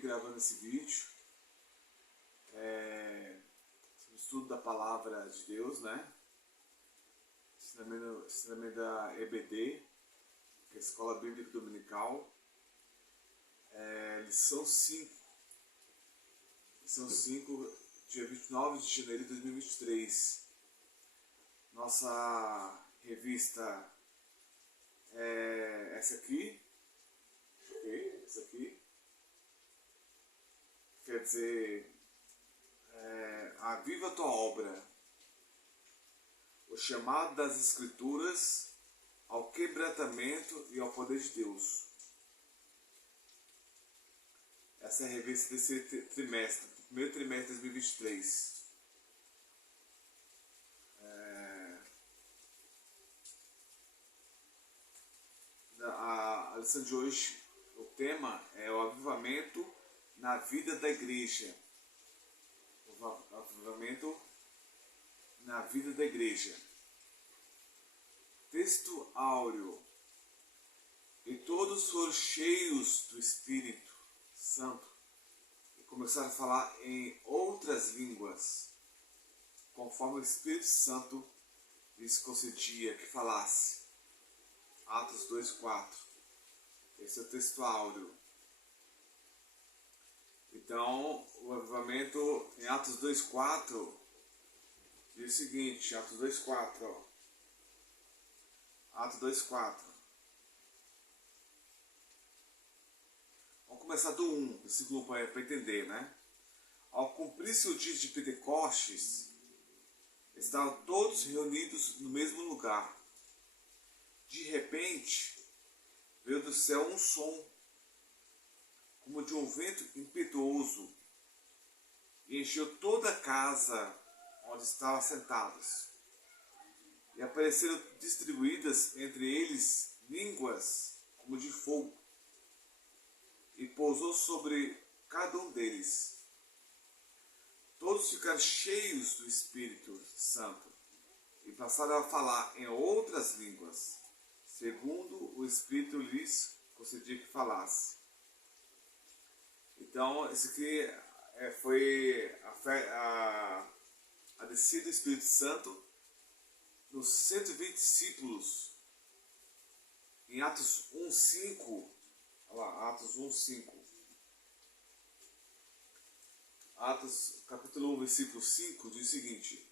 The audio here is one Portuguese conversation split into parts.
gravando esse vídeo. Sobre o estudo da Palavra de Deus, né? Ensinamento da EBD, que é a Escola Bíblica Dominical. Lição 5. Lição 5, dia 29 de janeiro de 2023. Nossa revista é essa aqui. Ok? Essa aqui. Quer dizer, Aviva a tua obra. O chamado das Escrituras ao quebrantamento e ao poder de Deus. Essa é a revista desse trimestre, primeiro trimestre de 2023. A lição de hoje, o tema é o avivamento na vida da igreja. O avivamento na vida da igreja. Texto áureo. E todos foram cheios do Espírito Santo e começaram a falar em outras línguas, conforme o Espírito Santo lhes concedia que falasse. Atos 2:4. Esse é o texto áureo. Então, o avivamento em Atos 2:4 diz o seguinte, Atos 2:4, Atos 2:4. Vamos começar do 1, versículo 1 para entender, né? Ao cumprir-se o dia de Pentecostes, estavam todos reunidos no mesmo lugar. De repente, veio do céu um som, como de um vento impetuoso, e encheu toda a casa onde estavam sentados. E apareceram distribuídas entre eles línguas como de fogo, e pousou sobre cada um deles. Todos ficaram cheios do Espírito Santo e passaram a falar em outras línguas, segundo o Espírito lhes concedia que falasse. Então, esse aqui foi a descida do Espírito Santo nos 120 discípulos em Atos 1:5. Olha lá, Atos 1:5. Atos capítulo 1, versículo 5 diz o seguinte.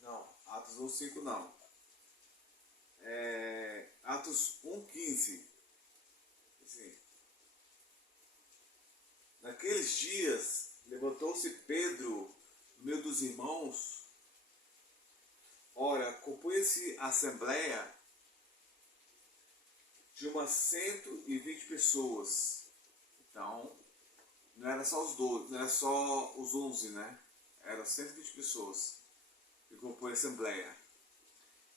Não, Atos 1:5 não. Atos 1:15. Assim. Naqueles dias, levantou-se Pedro no meio dos irmãos. Ora, compunha-se a assembleia de umas 120 pessoas. Então, não era só os 12, não era só os 11, né? Eram 120 pessoas que compõem a assembleia.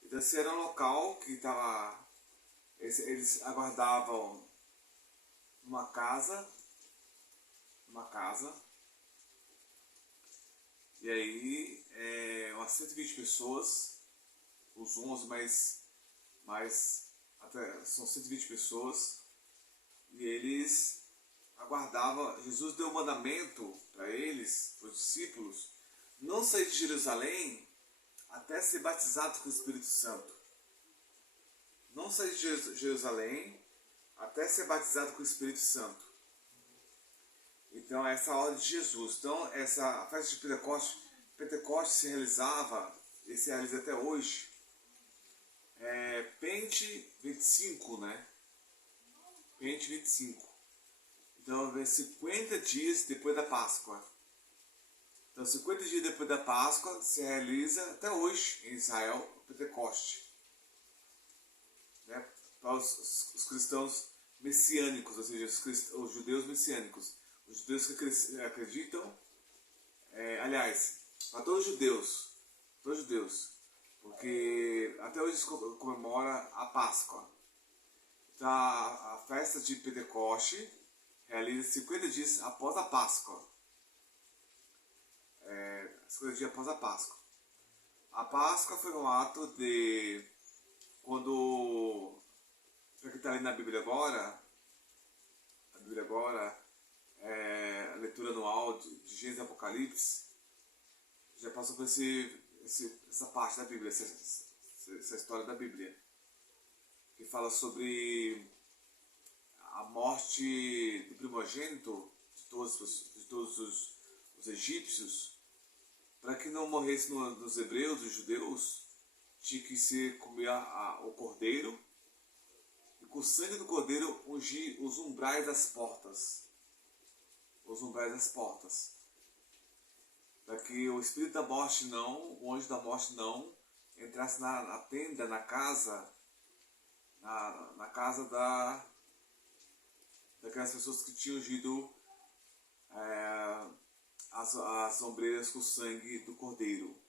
Então, esse era um local que estava. Eles aguardavam numa casa. E aí, umas 120 pessoas, os 11 mais até são 120 pessoas, e eles aguardavam. Jesus deu um mandamento para eles, para os discípulos, não sair de Jerusalém até ser batizado com o Espírito Santo. Não sair de Jerusalém até ser batizado com o Espírito Santo. Então, essa é a ordem de Jesus. Então, essa festa de Pentecostes se realizava, e se realiza até hoje, Pente 25, né? Pente 25. Então, vem 50 dias depois da Páscoa. Então, 50 dias depois da Páscoa se realiza até hoje em Israel o Pentecoste. Né? Para os cristãos messiânicos, ou seja, os judeus messiânicos. Os judeus que acreditam, aliás, para todos os judeus, porque até hoje eles comemoram a Páscoa. Então, a festa de Pentecoste realiza 50 dias após a Páscoa. 50 dias após a Páscoa. A Páscoa foi um ato de Quando, para quem está lendo a Bíblia agora, a leitura anual de Gênesis e Apocalipse, já passou por essa parte da Bíblia, essa história da Bíblia, que fala sobre a morte do primogênito de todos os egípcios, para que não morresse nos hebreus, os judeus, tinha que se comer o cordeiro, e com o sangue do cordeiro ungir os umbrais das portas. Os umbrais das portas. Para que o espírito da morte não, o anjo da morte não, entrasse na tenda, na casa daquelas pessoas que tinham ungido as ombreiras com o sangue do cordeiro.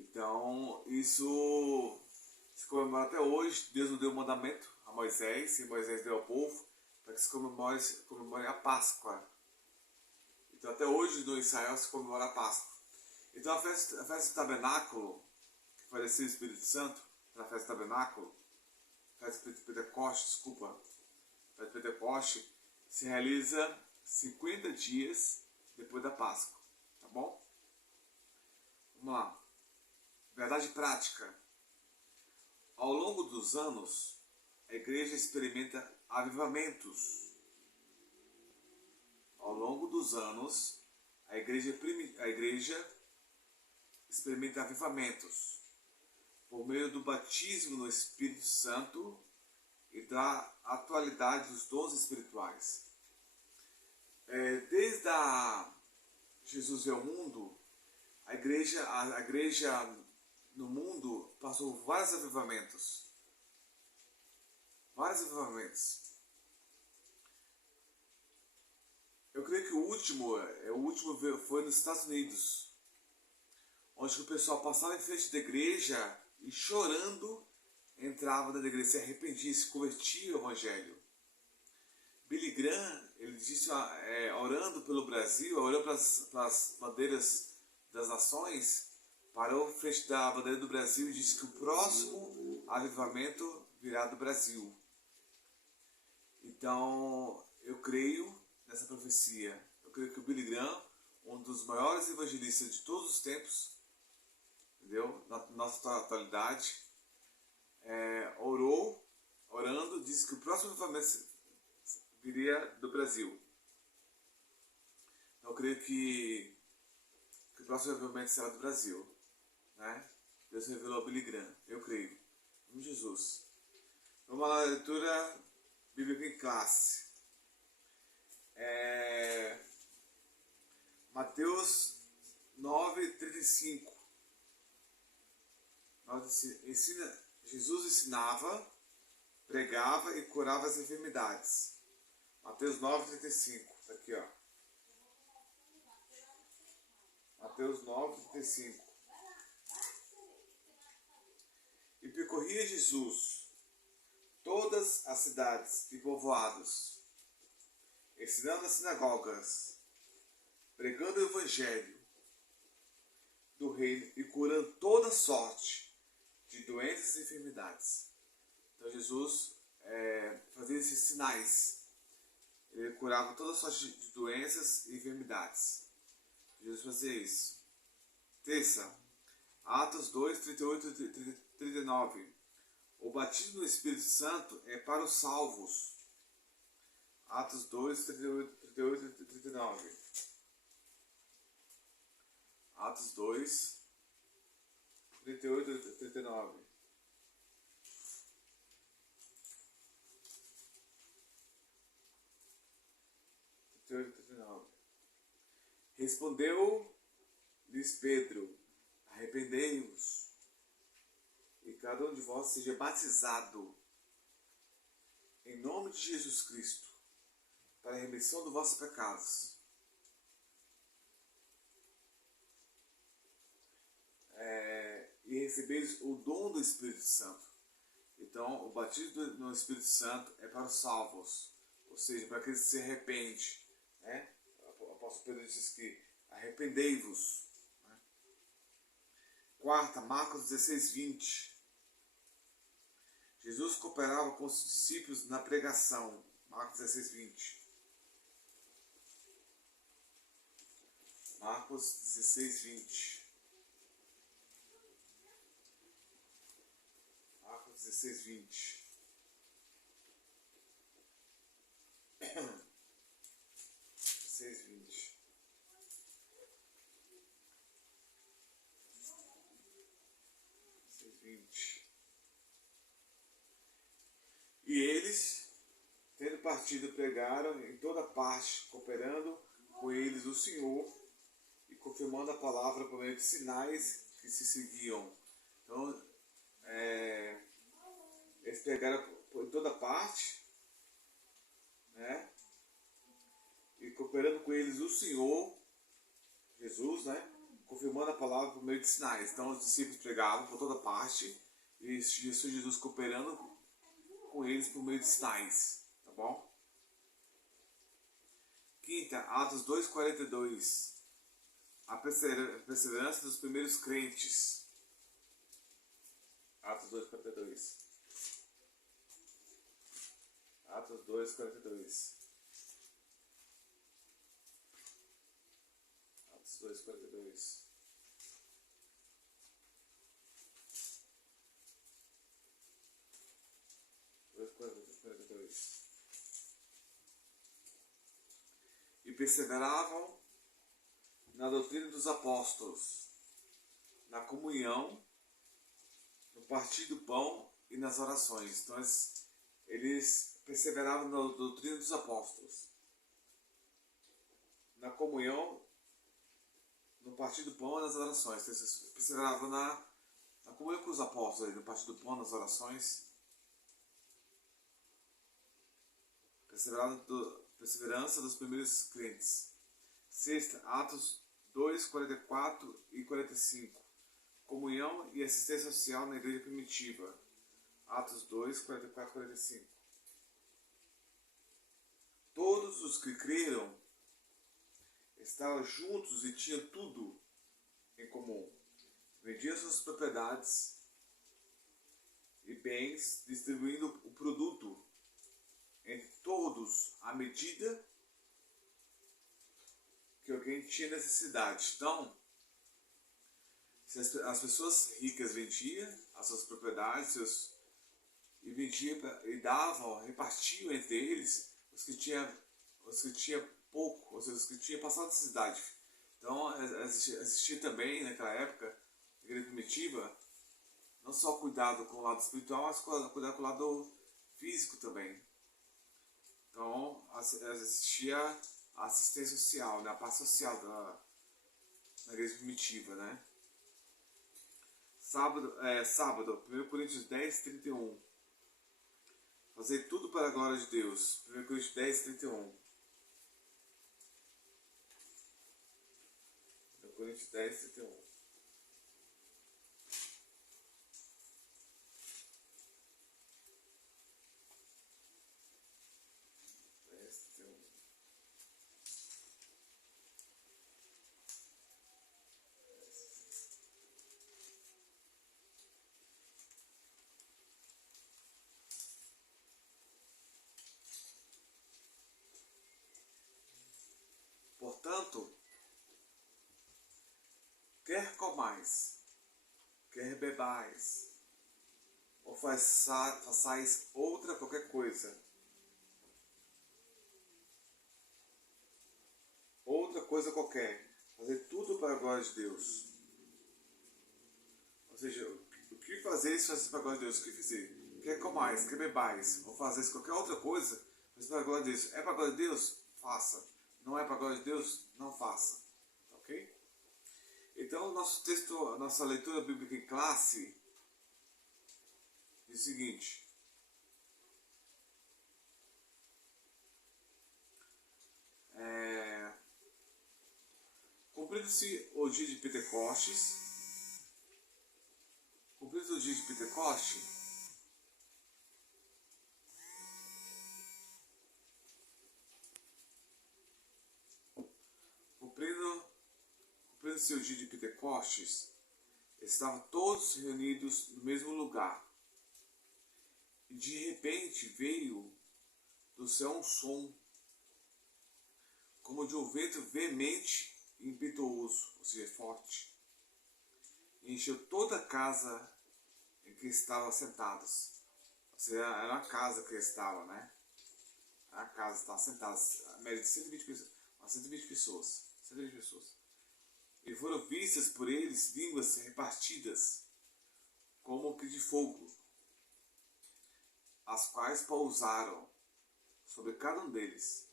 Então, isso se comemora até hoje. Deus nos deu um mandamento a Moisés, e Moisés deu ao povo, para que se comemore a Páscoa. Então, até hoje no Israel se comemora a Páscoa. Então, a festa do tabernáculo, que parecia o Espírito Santo, a festa do tabernáculo, a festa de Pentecostes, a festa de Pentecostes, se realiza 50 dias depois da Páscoa. Tá bom? Vamos lá. Verdade prática. Ao longo dos anos, a igreja experimenta avivamentos. Ao longo dos anos, a igreja experimenta avivamentos por meio do batismo no Espírito Santo e da atualidade dos dons espirituais. Desde Jesus veio ao mundo, a igreja no mundo passou vários avivamentos. Vários avivamentos. Eu creio que o último foi nos Estados Unidos, onde o pessoal passava em frente da igreja e chorando entrava dentro da igreja, se arrependia, se convertia ao Evangelho. Billy Graham, ele disse, orando pelo Brasil, orando para as bandeiras das nações, parou frente da bandeira do Brasil e disse que o próximo avivamento virá do Brasil. Então, eu creio nessa profecia. Eu creio que o Billy Graham, um dos maiores evangelistas de todos os tempos, entendeu? Na nossa atualidade, orando, disse que o próximo avivamento viria do Brasil. Então, eu creio que o próximo avivamento será do Brasil. Né? Deus revelou ao Billy Graham, eu creio. Em nome de Jesus. Vamos lá, leitura bíblica em classe. Mateus 9:35. Jesus ensinava, pregava e curava as enfermidades. Mateus 9:35. Está aqui, ó. Mateus 9:35. E percorria Jesus todas as cidades e povoados, ensinando nas sinagogas, pregando o evangelho do reino e curando toda sorte de doenças e enfermidades. Então Jesus fazia esses sinais. Ele curava toda sorte de doenças e enfermidades. Jesus fazia isso. Terça, Atos 2, 38 e 39. O batismo no Espírito Santo é para os salvos. Atos 2, 38 e 39. Atos 2, 38 e 39. Respondeu-lhes Pedro: arrependei-vos, e cada um de vós seja batizado em nome de Jesus Cristo, para a remissão dos vossos pecados. E recebeis o dom do Espírito Santo. Então, o batismo no Espírito Santo é para os salvos, ou seja, para aqueles que se arrependem. Né? O apóstolo Pedro diz que arrependei-vos. Né? Quarta, Marcos 16, 20. Jesus cooperava com os discípulos na pregação. Marcos 16, 20. Marcos 16, 20. Marcos 16, 20. 16, 20. 16, 20. E eles, tendo partido, pregaram em toda parte, cooperando com eles o Senhor e confirmando a palavra por meio de sinais que se seguiam. Então, eles pregaram em toda parte, né? E cooperando com eles o Senhor, Jesus, né? Confirmando a palavra por meio de sinais. Então, os discípulos pregavam por toda parte e Jesus cooperando com eles por meio de sinais, tá bom? Quinta, Atos 2:42. A perseverança dos primeiros crentes. Atos 2:42. Atos 2:42. Atos 2:42. E perseveravam na doutrina dos apóstolos, na comunhão, no partir do pão e nas orações. Então eles perseveravam na doutrina dos apóstolos, na comunhão, no partir do pão e nas orações. Então, eles perseveravam na comunhão com os apóstolos, no partir do pão e nas orações. Perseverança dos primeiros crentes. Sexta, Atos 2, 44 e 45. Comunhão e assistência social na igreja primitiva. Atos 2, 44 e 45. Todos os que creram estavam juntos e tinham tudo em comum. Vendiam suas propriedades e bens, distribuindo o produto entre todos à medida que alguém tinha necessidade. Então, se as pessoas ricas vendiam as suas propriedades e vendiam e davam, repartiam entre eles os que tinham pouco, ou seja, os que tinham passado necessidade. Então, existia também naquela época, na igreja primitiva, não só cuidado com o lado espiritual, mas cuidado com o lado físico também. Então, existia a assistência social, né? A parte social na igreja primitiva, né? Sábado, 1 Coríntios 10, 31. Fazer tudo para a glória de Deus. 1 Coríntios 10, 31. 1 Coríntios 10, 31. Portanto, quer comais, quer bebais, ou façais outra qualquer coisa, qualquer, fazer tudo para a glória de Deus. Ou seja, o que fazer para a glória de Deus, o que fizer, quer comais, quer bebais, ou fazer qualquer outra coisa, mas para a glória de Deus. É para a glória de Deus? Faça. Não é para a glória de Deus? Não faça. Ok? Então, nosso texto, a nossa leitura bíblica em classe diz o seguinte: cumprindo-se o dia de Pentecostes, cumprindo o dia de Pentecoste, cumprindo-se o dia de Pentecostes, estavam todos reunidos no mesmo lugar. E de repente veio do céu um som, como de um vento veemente e impetuoso, ou seja, forte, e encheu toda a casa em que estavam sentados. Ou seja, era uma casa que estava, né? A casa estava sentada, a média de 120 pessoas, umas 120 pessoas, 120 pessoas. E foram vistas por eles línguas repartidas, como que de fogo, as quais pousaram sobre cada um deles.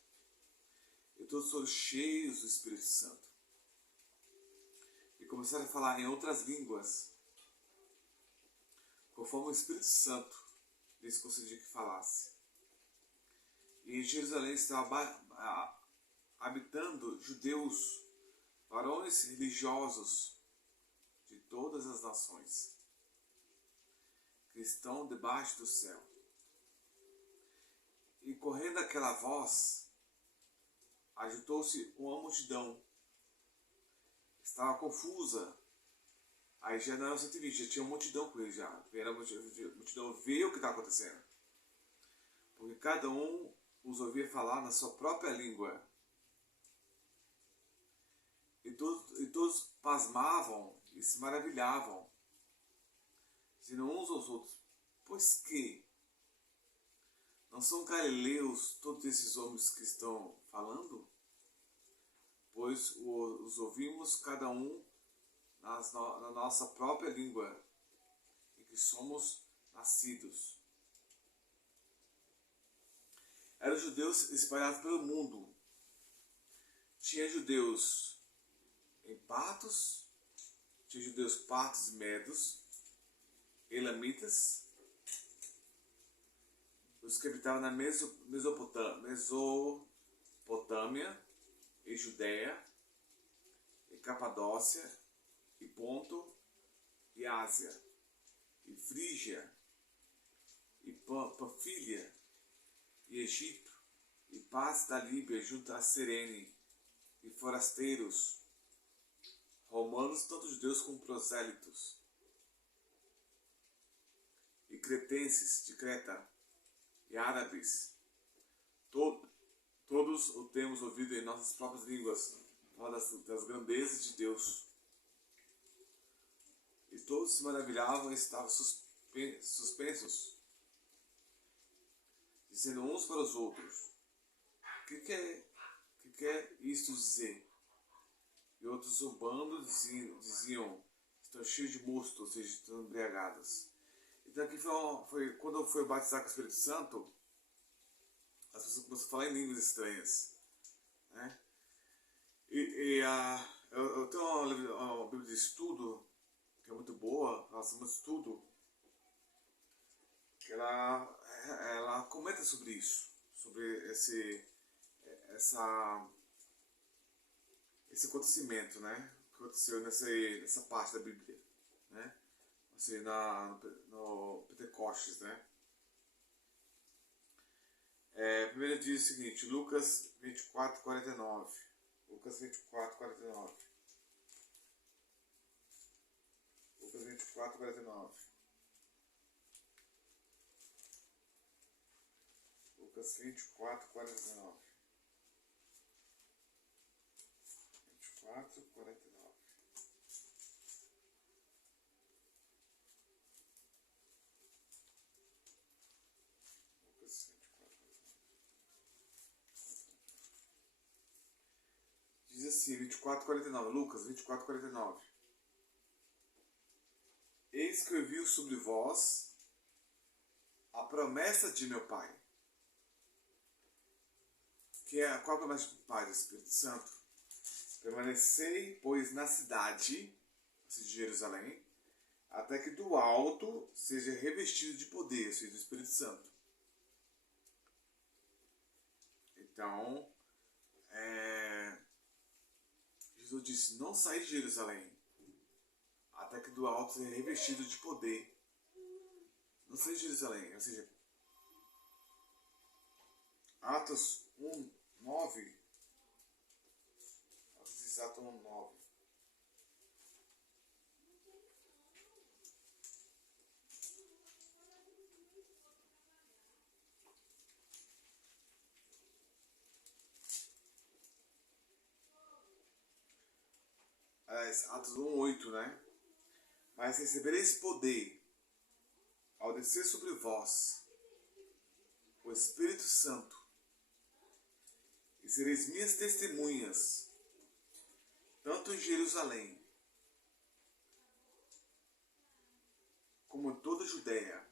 E todos foram cheios do Espírito Santo. E começaram a falar em outras línguas, conforme o Espírito Santo lhes concedia que falasse. E em Jerusalém estavam habitando judeus, varões religiosos de todas as nações, que estão debaixo do céu. E correndo aquela voz, agitou-se uma multidão. Estava confusa. Aí já não era 120, já tinha uma multidão com ele já. A multidão vê o que está acontecendo. Porque cada um os ouvia falar na sua própria língua. E todos pasmavam e se maravilhavam, dizendo uns aos outros: pois que? Não são galileus todos esses homens que estão falando? Pois os ouvimos cada um na nossa própria língua, em que somos nascidos. Eram judeus espalhados pelo mundo. Tinha judeus em Partos, tinha judeus partos e medos, elamitas, os que habitavam na Mesopotâmia e Judéia, e Capadócia, e Ponto, e Ásia, e Frígia, e Panfilha, e Egito, e partes da Líbia junto a Cirene, e forasteiros, romanos, tanto judeus como prosélitos, e cretenses de Creta, e árabes. Todos o temos ouvido em nossas próprias línguas, falar das grandezas de Deus. E todos se maravilhavam e estavam suspensos, dizendo uns para os outros: que quer isto dizer? E outros zombando diziam: estão cheios de mosto, ou seja, estão embriagados. Então aqui foi quando eu fui batizar com o Espírito Santo, as pessoas começam a falar em línguas estranhas, né? Eu tenho uma Bíblia de estudo, que é muito boa, relação de estudo, que ela comenta sobre isso, sobre esse acontecimento, né? Que aconteceu nessa parte da Bíblia, né? Assim, no Pentecostes, né? Primeiro diz o seguinte, Lucas 24, 49. Lucas 24, 49. Lucas 24, 49. Lucas 24, 49. 24, 49. Lucas 24, 49. Diz assim, 24, 49. Lucas 24, 49. Eis que eu envio sobre vós a promessa de meu Pai. Qual a promessa do Pai, do Espírito Santo? Permanecei, pois, na cidade de Jerusalém, até que do alto seja revestido de poder, ou seja, do Espírito Santo. Então, Jesus disse: não sai de Jerusalém, até que do alto seja revestido de poder. Não sai de Jerusalém, ou seja, Atos 1, 9. Atos 1, 9. Atos 1:8, né? Mas recebereis poder ao descer sobre vós o Espírito Santo, e sereis minhas testemunhas, tanto em Jerusalém, como em toda a Judéia,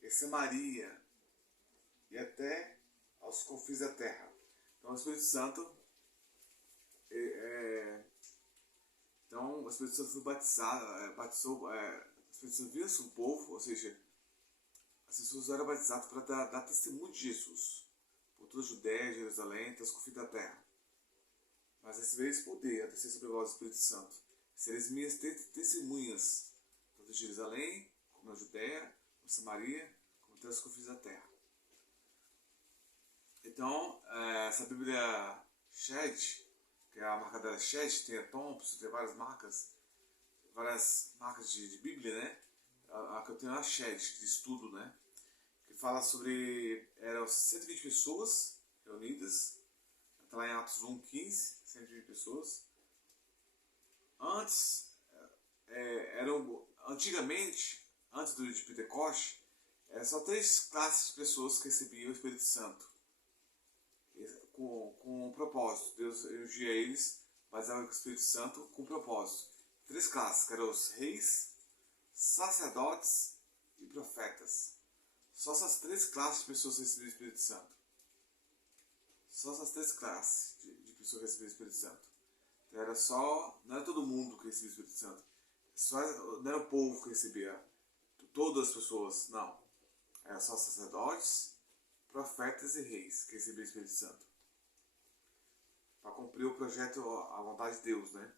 e Samaria, e até aos confins da terra. Então o Espírito Santo então o Espírito Santo foi batizado, o Espírito Santo vinha sobre o povo, ou seja, as pessoas eram batizadas para dar testemunho de Jesus por toda a Judéia, Jerusalém, até os confins da terra. Mas recebereis poder a descer sobre vós o Espírito Santo. Sereis minhas testemunhas, tanto em Jerusalém, como na Judéia, como em Samaria, como até os confins da terra. Então, essa Bíblia Shed, que é a marca dela Shed, tem a Thompson, tem várias marcas de Bíblia, né? A que eu tenho é a Shed, de estudo, né? Que fala sobre, eram 120 pessoas reunidas, está lá em Atos 1:15, 120 pessoas. Antigamente, antes do dia de Pentecoste, eram só 3 classes de pessoas que recebiam o Espírito Santo. Com um propósito. Deus ungia eles, batizavam com o Espírito Santo com um propósito. 3 classes, que eram os reis, sacerdotes e profetas. Só essas 3 classes de pessoas recebiam o Espírito Santo. Só essas 3 classes de pessoas que recebiam o Espírito Santo. Então não era todo mundo que recebia o Espírito Santo. Não era o povo que recebia. Todas as pessoas, não. Era só sacerdotes, profetas e reis que recebiam o Espírito Santo. Para cumprir o projeto, a vontade de Deus, né?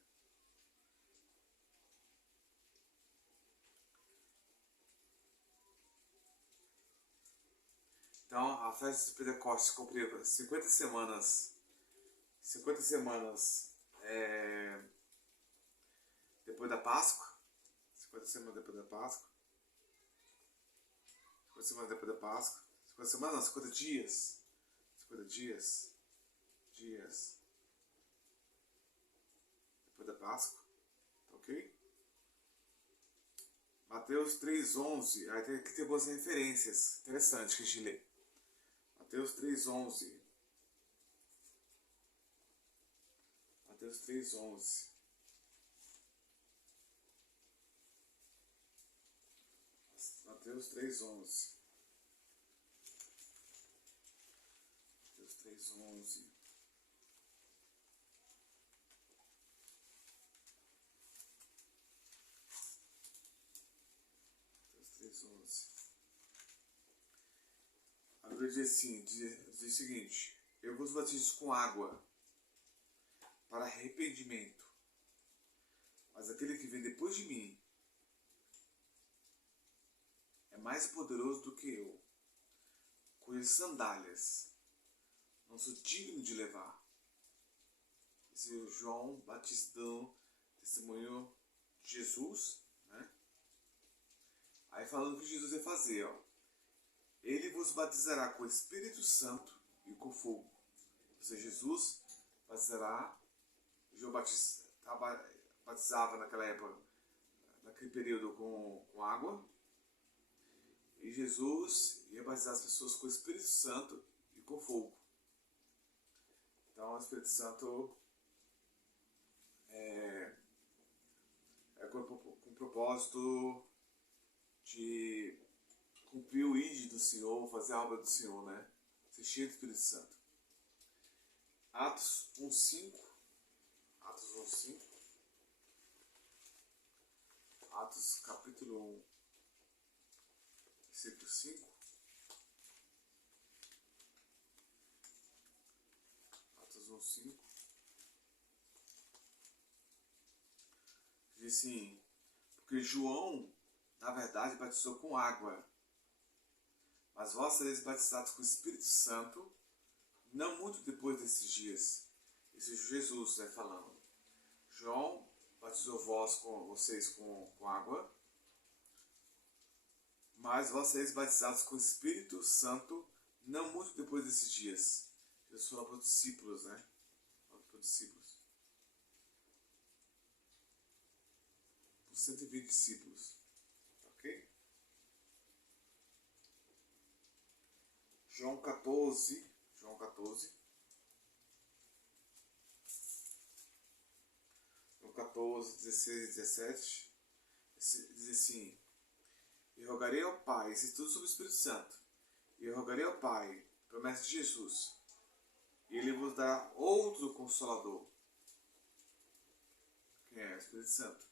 Então, a festa de Pentecostes cumpriu 50 semanas depois da Páscoa. 50 semanas depois da Páscoa. 50 semanas depois da Páscoa. 50 semanas não, 50 dias. 50 dias. Depois da Páscoa. Tá ok? Mateus 3:11. Aqui tem algumas referências interessantes que a gente lê. Mateus 3:11. Mateus 3:11. Mateus 3:11. Mateus 3:11. Mateus 3:11. A Bíblia diz assim, diz o seguinte: eu vos batizo com água para arrependimento, mas aquele que vem depois de mim é mais poderoso do que eu, cujas sandálias não sou digno de levar. Esse é João Batista dando testemunho de Jesus, né? Aí falando o que Jesus ia fazer, ó. Ele vos batizará com o Espírito Santo e com fogo. Ou seja, Jesus batizará. João Batista batizava naquela época, naquele período com água. E Jesus ia batizar as pessoas com o Espírito Santo e com fogo. Então o Espírito Santo é com o propósito de cumprir o ID do Senhor, fazer a obra do Senhor, né? Ser cheio do Espírito Santo. Atos 1:5. Atos 1:5. Atos capítulo 1, versículo 5. Atos 1:5. Diz assim: porque João, na verdade, batizou com água, mas vós sereis batizados com o Espírito Santo, não muito depois desses dias. Isso é Jesus, né, falando. João batizou vocês com água, mas vós sereis batizados com o Espírito Santo, não muito depois desses dias. Jesus falou para os discípulos, né? Para os discípulos. os 120 discípulos. Ok? João 14, João 14, 16 e 17, diz assim: E rogarei ao Pai, isso é tudo sobre o Espírito Santo, e rogarei ao Pai, promessa de Jesus, e Ele vos dará outro Consolador, que é o Espírito Santo,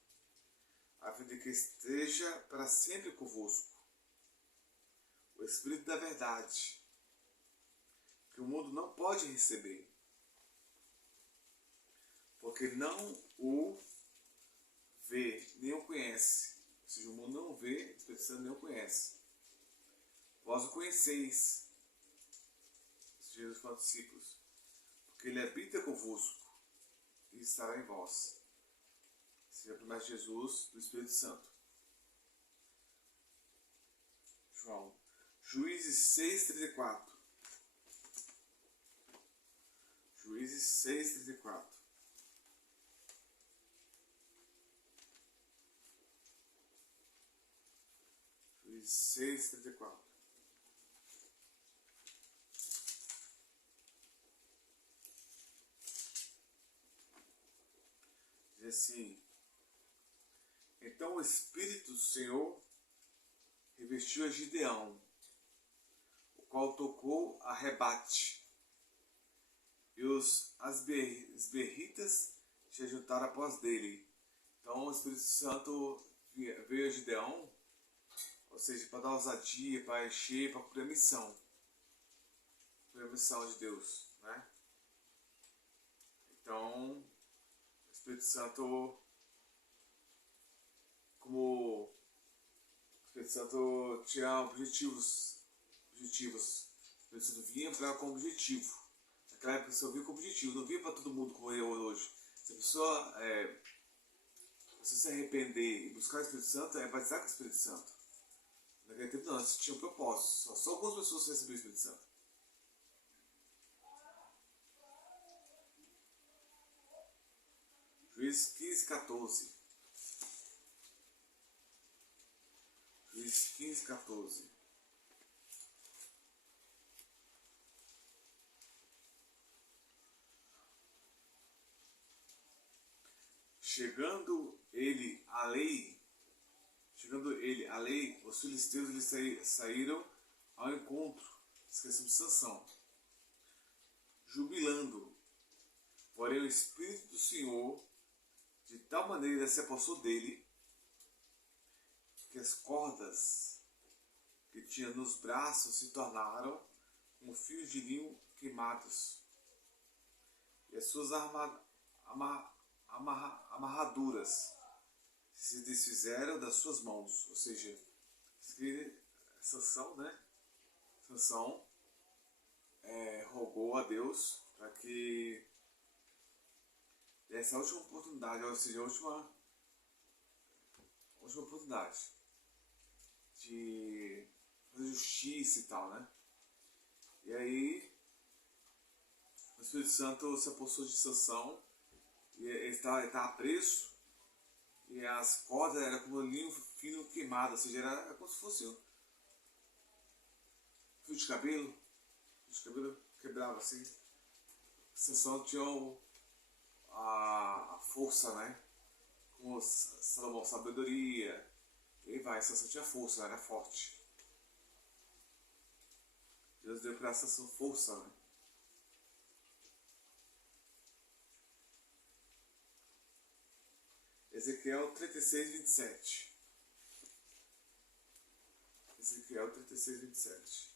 a fim de que esteja para sempre convosco, o Espírito da Verdade, que o mundo não pode receber, porque não o vê, nem o conhece. Ou seja, o mundo não vê, o Espírito Santo nem o conhece. Vós o conheceis, Jesus para os discípulos, porque ele habita convosco e estará em vós. Seja a promessa de Jesus do Espírito Santo. João. Juízes 6:34. Juízes 6:34. Juízes 6:34. Diz assim: Então o Espírito do Senhor revestiu a Gideão, o qual tocou a rebate, e os asberritas se juntaram após dele. Então o Espírito Santo veio a Gideão, ou seja, para dar ousadia, para encher, para cumprir a missão. Cumprir a missão de Deus, né? Então, o Espírito Santo, como o Espírito Santo tinha objetivos. O Espírito Santo vinha para com objetivo. Naquela época você vinha com objetivo, não vinha para todo mundo como eu hoje. Se a pessoa se arrepender e buscar o Espírito Santo, é batizar com o Espírito Santo. Naquele tempo não, antes tinha um propósito. Só algumas pessoas recebiam o Espírito Santo. Juízes 15:14. Juízes 15:14. Chegando ele à lei, os filisteus lhe saíram ao encontro, esquecemos de Sansão, jubilando. Porém o Espírito do Senhor de tal maneira se apossou dele, que as cordas que tinha nos braços se tornaram como fios de linho queimados, e as suas amarraduras se desfizeram das suas mãos. Ou seja, Sansão, né? Sansão rogou a Deus para que desse a última oportunidade, ou seja, a última oportunidade de fazer justiça e tal, né? E aí o Espírito Santo se apossou de Sansão, e ele estava preso, e as cordas eram como linho fino queimado, ou seja, era como se fosse um fio de cabelo. O cabelo quebrava assim. Sansão tinha a força, né? Como Salomão, sabedoria. E aí vai, Sansão tinha força, era forte. Deus deu para Sansão força, né? Ezequiel 36:27. Ezequiel 36:27.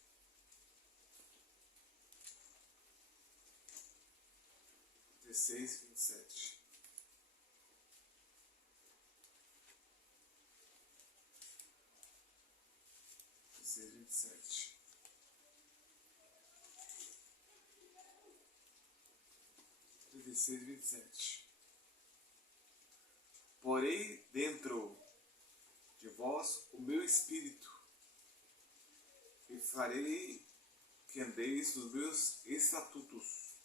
36:27. Porei dentro de vós o meu espírito, e farei que andeis nos meus estatutos,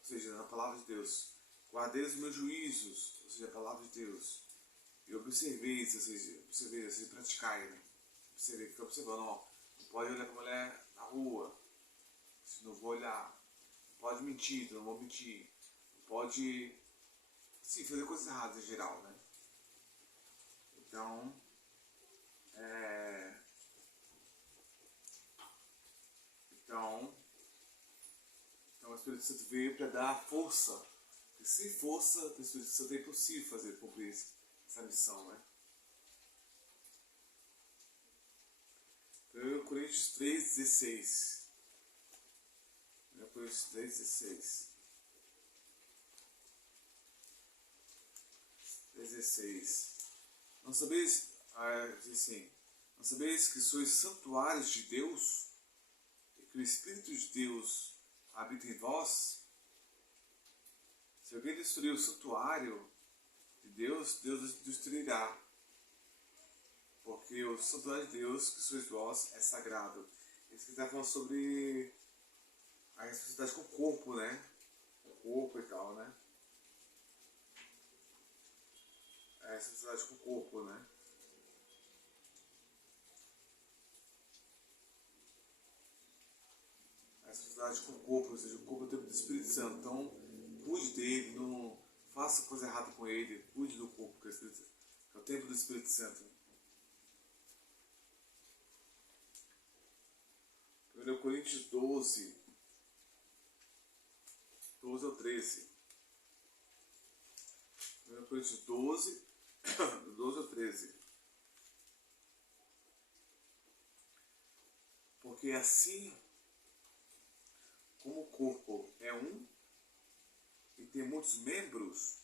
ou seja, na palavra de Deus. Guardeis os meus juízos, ou seja, a palavra de Deus. Eu observei isso, vocês praticarem, né? Observei, fica observando, ó, não pode olhar pra mulher na rua, se não vou olhar, não pode mentir, não vou mentir, não pode, sim, fazer coisas erradas em geral, né? Então, é, então o Espírito Santo veio para dar força, porque sem força do Espírito Santo é impossível cumprir essa missão, né? 1 Coríntios 3,16. 1 Coríntios 3,16. 16. Não sabeis, diz assim, não sabeis que sois santuários de Deus e que o Espírito de Deus habita em vós? Se alguém destruir o santuário de Deus, Deus destruirá. Porque o santuário de Deus, que sois vós, é sagrado. Isso que está falando sobre a responsabilidade com o corpo, né? O corpo e tal, né? A responsabilidade com o corpo, né? A responsabilidade com o corpo, ou seja, o corpo é o templo do Espírito Santo. Então, cuide dele, não faça coisa errada com ele, cuide do corpo, que é o templo do Espírito Santo. 1 Coríntios 12, 12 ao 13. 1 Coríntios 12, 12 ao 13. Porque assim como o corpo é um e tem muitos membros,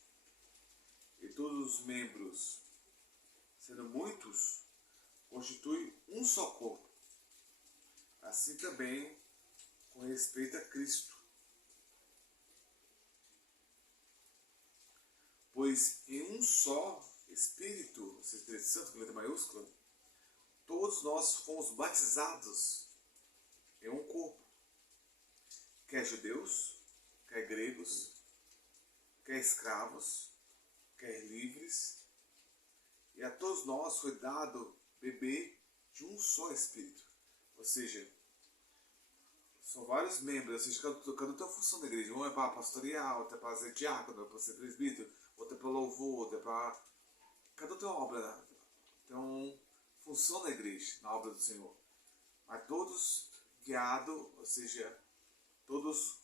e todos os membros, sendo muitos, constitui um só corpo. Assim também com respeito a Cristo. Pois em um só Espírito, esse Espírito Santo com letra maiúscula, todos nós fomos batizados em um corpo. Quer judeus, quer gregos, quer escravos, quer livres, e a todos nós foi dado beber de um só Espírito. Ou seja, são vários membros, ou seja, cada um tem uma função da igreja. Um é para pastorear, outro é para ser diácono, outro é para ser presbítero, outro é para louvor, outro é para... Cada um tem uma obra, tem uma função na igreja, na obra do Senhor. Mas todos guiados, ou seja, todos,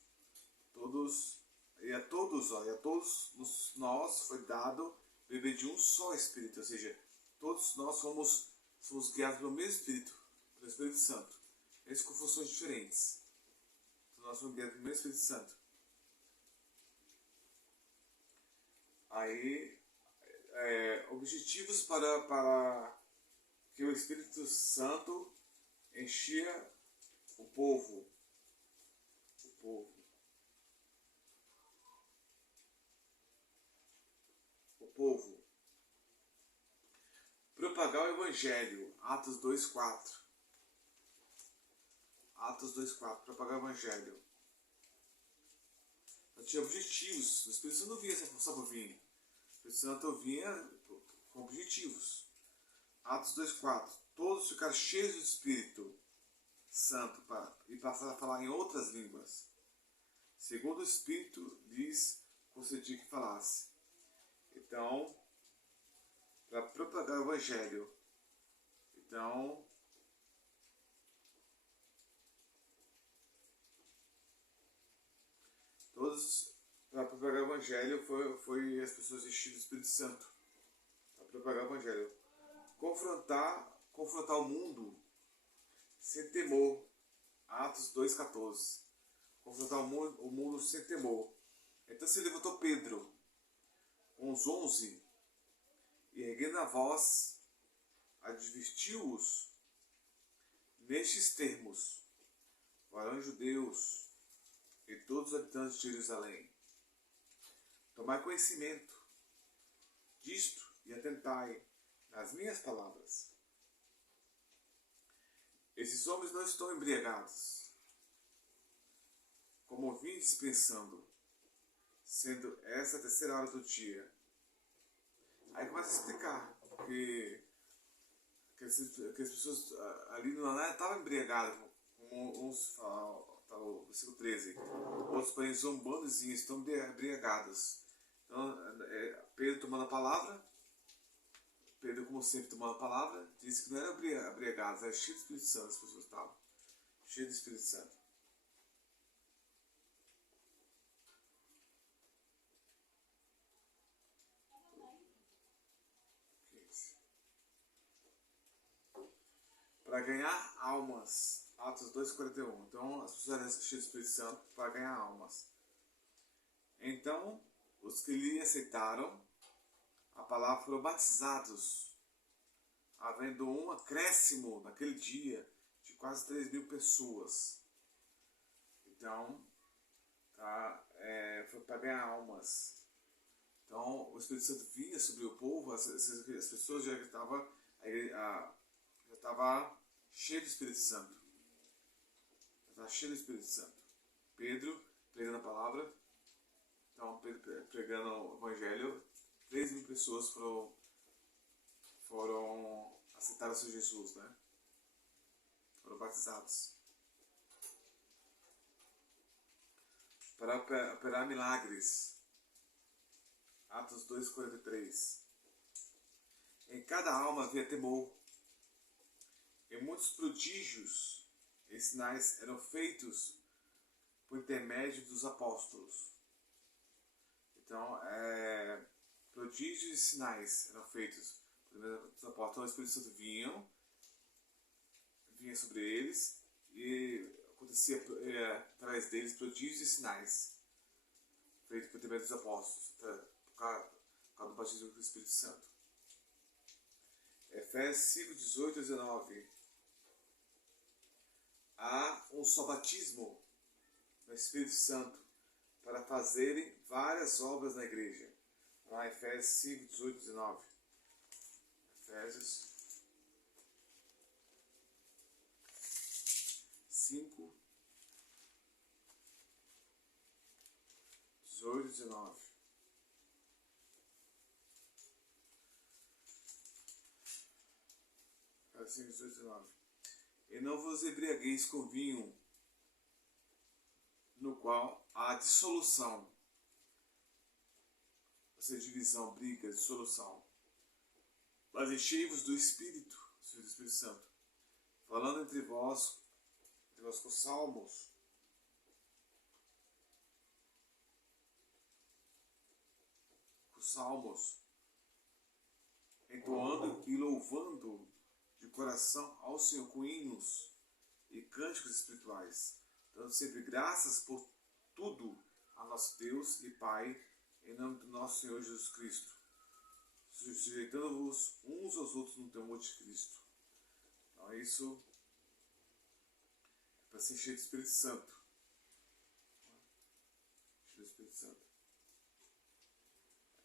e a todos nós foi dado beber de um só Espírito, ou seja, todos nós somos guiados pelo mesmo Espírito, pelo Espírito Santo, mesmo com funções diferentes. Nós somos guiados pelo mesmo Espírito Santo. Aí, objetivos para que o Espírito Santo enchia o povo. Propagar o Evangelho. Atos 2,4. Atos 2,4. Propagar o Evangelho. Eu tinha objetivos. O Espírito Santo não vinha só para vir. O Espírito Santo vinha com objetivos. Atos 2,4. Todos ficaram cheios do Espírito Santo e passaram a falar em outras línguas, segundo o Espírito lhes concedia que falasse. Então, para propagar o Evangelho, então, todos, para propagar o Evangelho, foi as pessoas enchidas do Espírito Santo, para propagar o Evangelho. Confrontar o mundo sem temor. Atos 2,14. Confrontar o mundo sem temor. Então se levantou Pedro com os 11 e erguendo a voz, advertiu-os nestes termos: varões judeus e todos os habitantes de Jerusalém, tomai conhecimento disto e atentai nas minhas palavras. Esses homens não estão embriagados, como vindes pensando, sendo essa a terceira hora do dia. Aí começa a explicar que as pessoas ali não estavam embriagadas, como uns falam, tá, o versículo 13. Outros, porém, zombando diziam, estão embriagados. Então, Pedro tomando a palavra, Pedro, como sempre, tomando a palavra, disse que não era embriagados, era cheio do Espírito Santo, as pessoas estavam. Cheio do Espírito Santo. Para ganhar almas. Atos 2,41. Então, as pessoas eram cheias do Espírito Santo para ganhar almas. Então, os que lhe aceitaram a palavra foram batizados, havendo um acréscimo naquele dia de quase 3.000 pessoas. Então, foi para ganhar almas. Então, o Espírito Santo vinha sobre o povo, as pessoas já estavam cheio do Espírito Santo. Já estava cheio do Espírito Santo. Pedro pregando a palavra. Então, Pedro pregando o Evangelho. 3.000 pessoas foram aceitar o Senhor Jesus, né? Foram batizados. Para operar milagres. Atos 2,43. Em cada alma havia temor. E muitos prodígios e sinais eram feitos por intermédio dos apóstolos. Então, prodígios e sinais eram feitos por intermédio dos apóstolos. Então, o Espírito Santo vinha sobre eles e acontecia através deles prodígios e sinais feitos por intermédio dos apóstolos, por causa do batismo do Espírito Santo. Efésios 5, 18 e 19. Há um só batismo no Espírito Santo para fazerem várias obras na igreja. Lá Efésios 5, 18 e 19. Efésios 5, 18 e 19. Efésios 5, 18 e 19. E não vos embriagueis com vinho, no qual há dissolução, ou seja, divisão, briga, dissolução. Mas enchei-vos do Espírito, do Espírito Santo, falando entre vós com salmos, entoando e louvando de coração ao Senhor com hinos e cânticos espirituais, dando sempre graças por tudo a nosso Deus e Pai, em nome do nosso Senhor Jesus Cristo, sujeitando-vos uns aos outros no temor de Cristo. Então isso é para ser cheio do Espírito Santo. Cheio do Espírito Santo.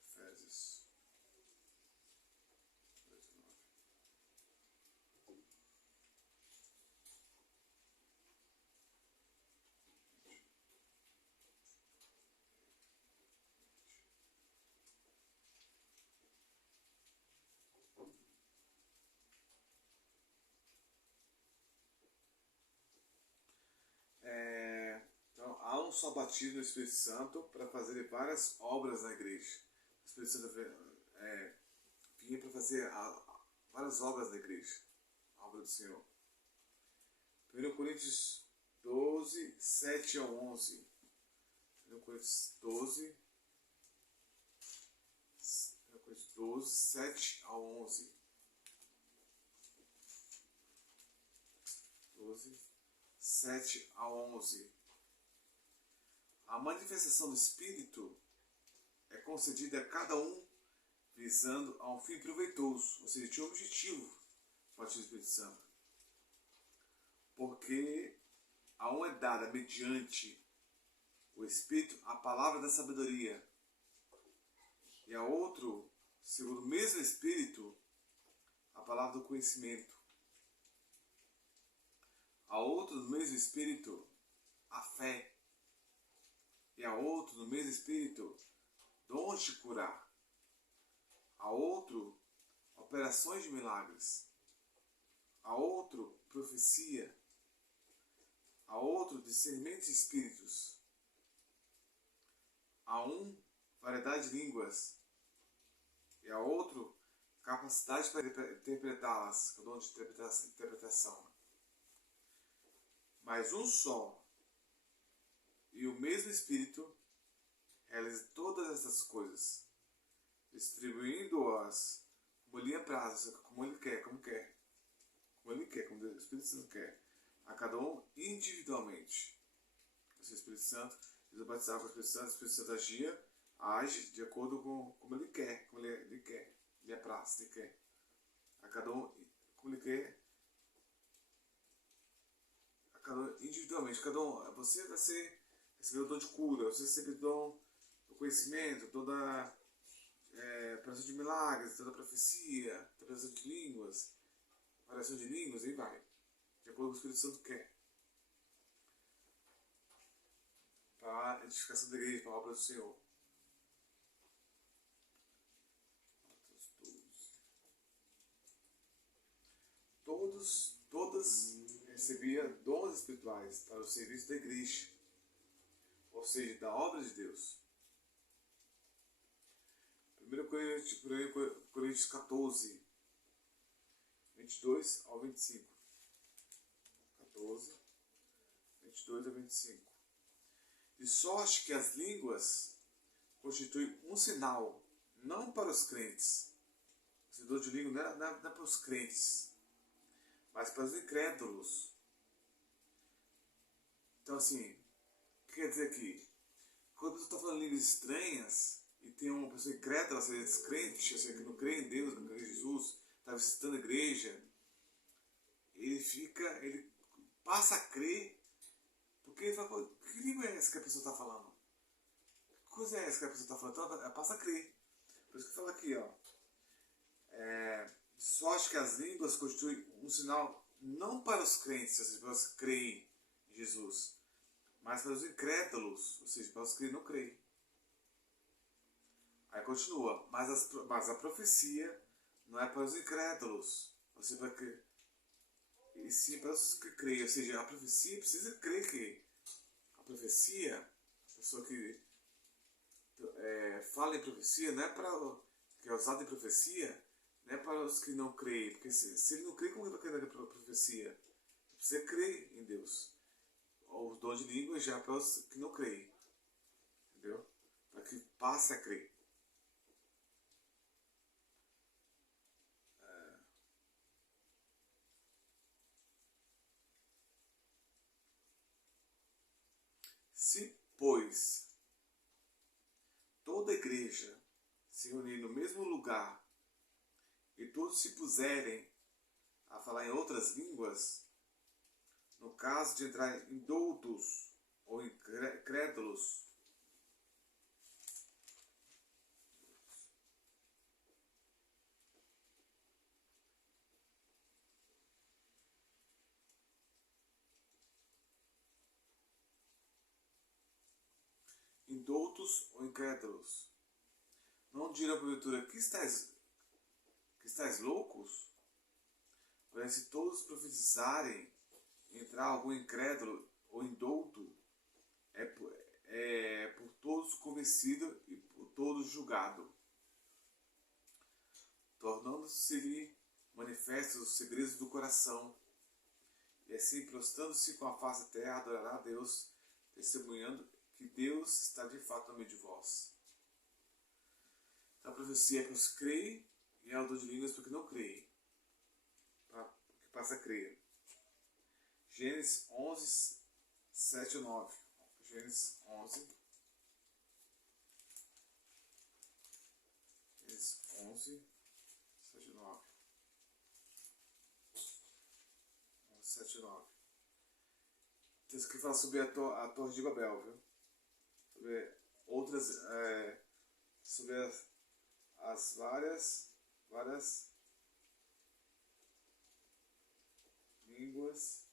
Efésios 19. Então, há um só batismo no Espírito Santo para fazer várias obras na igreja. O Espírito Santo vinha para fazer várias obras na igreja, a obra do Senhor. 1 Coríntios 12, 7 ao 11. 1 Coríntios 12, 7 ao 11. 12, 7 a 11. A manifestação do Espírito é concedida a cada um visando a um fim proveitoso, ou seja, tinha um objetivo o batismo do Espírito Santo. Porque a um é dada mediante o Espírito a palavra da sabedoria, e a outro, segundo o mesmo Espírito, a palavra do conhecimento. A outro, no mesmo Espírito, a fé. E a outro, no mesmo Espírito, dons de curar. a outro, operações de milagres, a outro, profecia, a outro, discernimento de espíritos, a um, variedade de línguas, e a outro, capacidade para interpretá-las, o dom de interpretação. Mas um só e o mesmo Espírito realiza todas essas coisas, distribuindo-as como lhe apraz, como ele quer, como ele quer, como o Espírito Santo quer, a cada um individualmente. O Espírito Santo, Jesus batizava com o Espírito Santo age de acordo com como ele quer, como ele quer, lhe apraz, ele quer. A cada um como ele quer, a cada um individualmente. Cada um, você vai receber o dom de cura, você receber o dom do conhecimento, toda operação de milagres, toda profecia, interpretação de línguas, variação de línguas, aí vai. De acordo com o que o Espírito Santo quer. Para a edificação da igreja, para a obra do Senhor. Todas recebiam dons espirituais para o serviço da igreja, ou seja, da obra de Deus. 1 Coríntios 14, 22 ao 25. 14, 22 ao 25. De sorte que as línguas constituem um sinal, não para os crentes. O sinal de língua não é para os crentes, mas para os incrédulos. Então, assim, o que quer dizer aqui? Quando a pessoa está falando línguas estranhas e tem uma pessoa incrédula, ou seja, descrente, ou seja, que não crê em Deus, não crê em Jesus, está visitando a igreja, ele passa a crer, porque ele fala, que língua é essa que a pessoa está falando? Que coisa é essa que a pessoa está falando? Então, ela passa a crer. Por isso que fala aqui, ó. De sorte que as línguas constituem um sinal não para os crentes, ou seja, para os que creem em Jesus, mas para os incrédulos, ou seja, para os que não creem. Aí continua, mas a profecia não é para os incrédulos, ou seja, para que, e sim para os que creem, ou seja, a profecia precisa crer que a profecia, a pessoa que fala em profecia, não é para que é usado em profecia, não é para os que não creem, porque se ele não crê, como ele vai crer na profecia? Você crê em Deus. O dom de língua já é para os que não creem, entendeu? Para que passe a crer. Se, pois, toda igreja se reunir no mesmo lugar e todos se puserem a falar em outras línguas, no caso de entrar indoutos ou incrédulos, não dirão porventura que estáis loucos? Porém, se todos profetizarem, entrar algum incrédulo ou indouto, é por todos convencido e por todos julgado, tornando-se-lhe manifestos os segredos do coração, e assim, prostrando-se com a face à terra, adorará a Deus, testemunhando que Deus está de fato no meio de vós. Então, a profecia é para os que creem, e é o dom de línguas para os que não creem, para que passa a crer. Gênesis 11, 7 e 9. Gênesis 11. Gênesis 11, 7 e 9. 11, 7 e 9. Tem isso que fala sobre a Torre de Babel, viu? Sobre outras. Sobre as várias línguas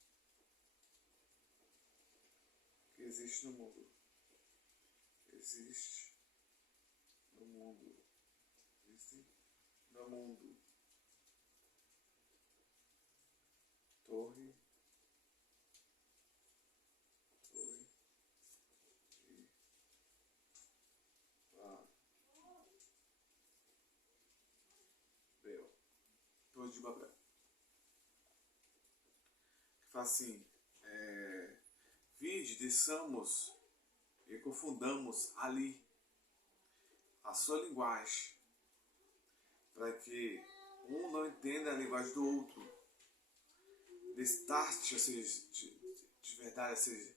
que existem no mundo. Existem. no mundo. Torre Torre de Babel. Que fala assim, vinde, desçamos e confundamos ali a sua linguagem, para que um não entenda a linguagem do outro. Destarte, ou seja, de verdade, ou seja,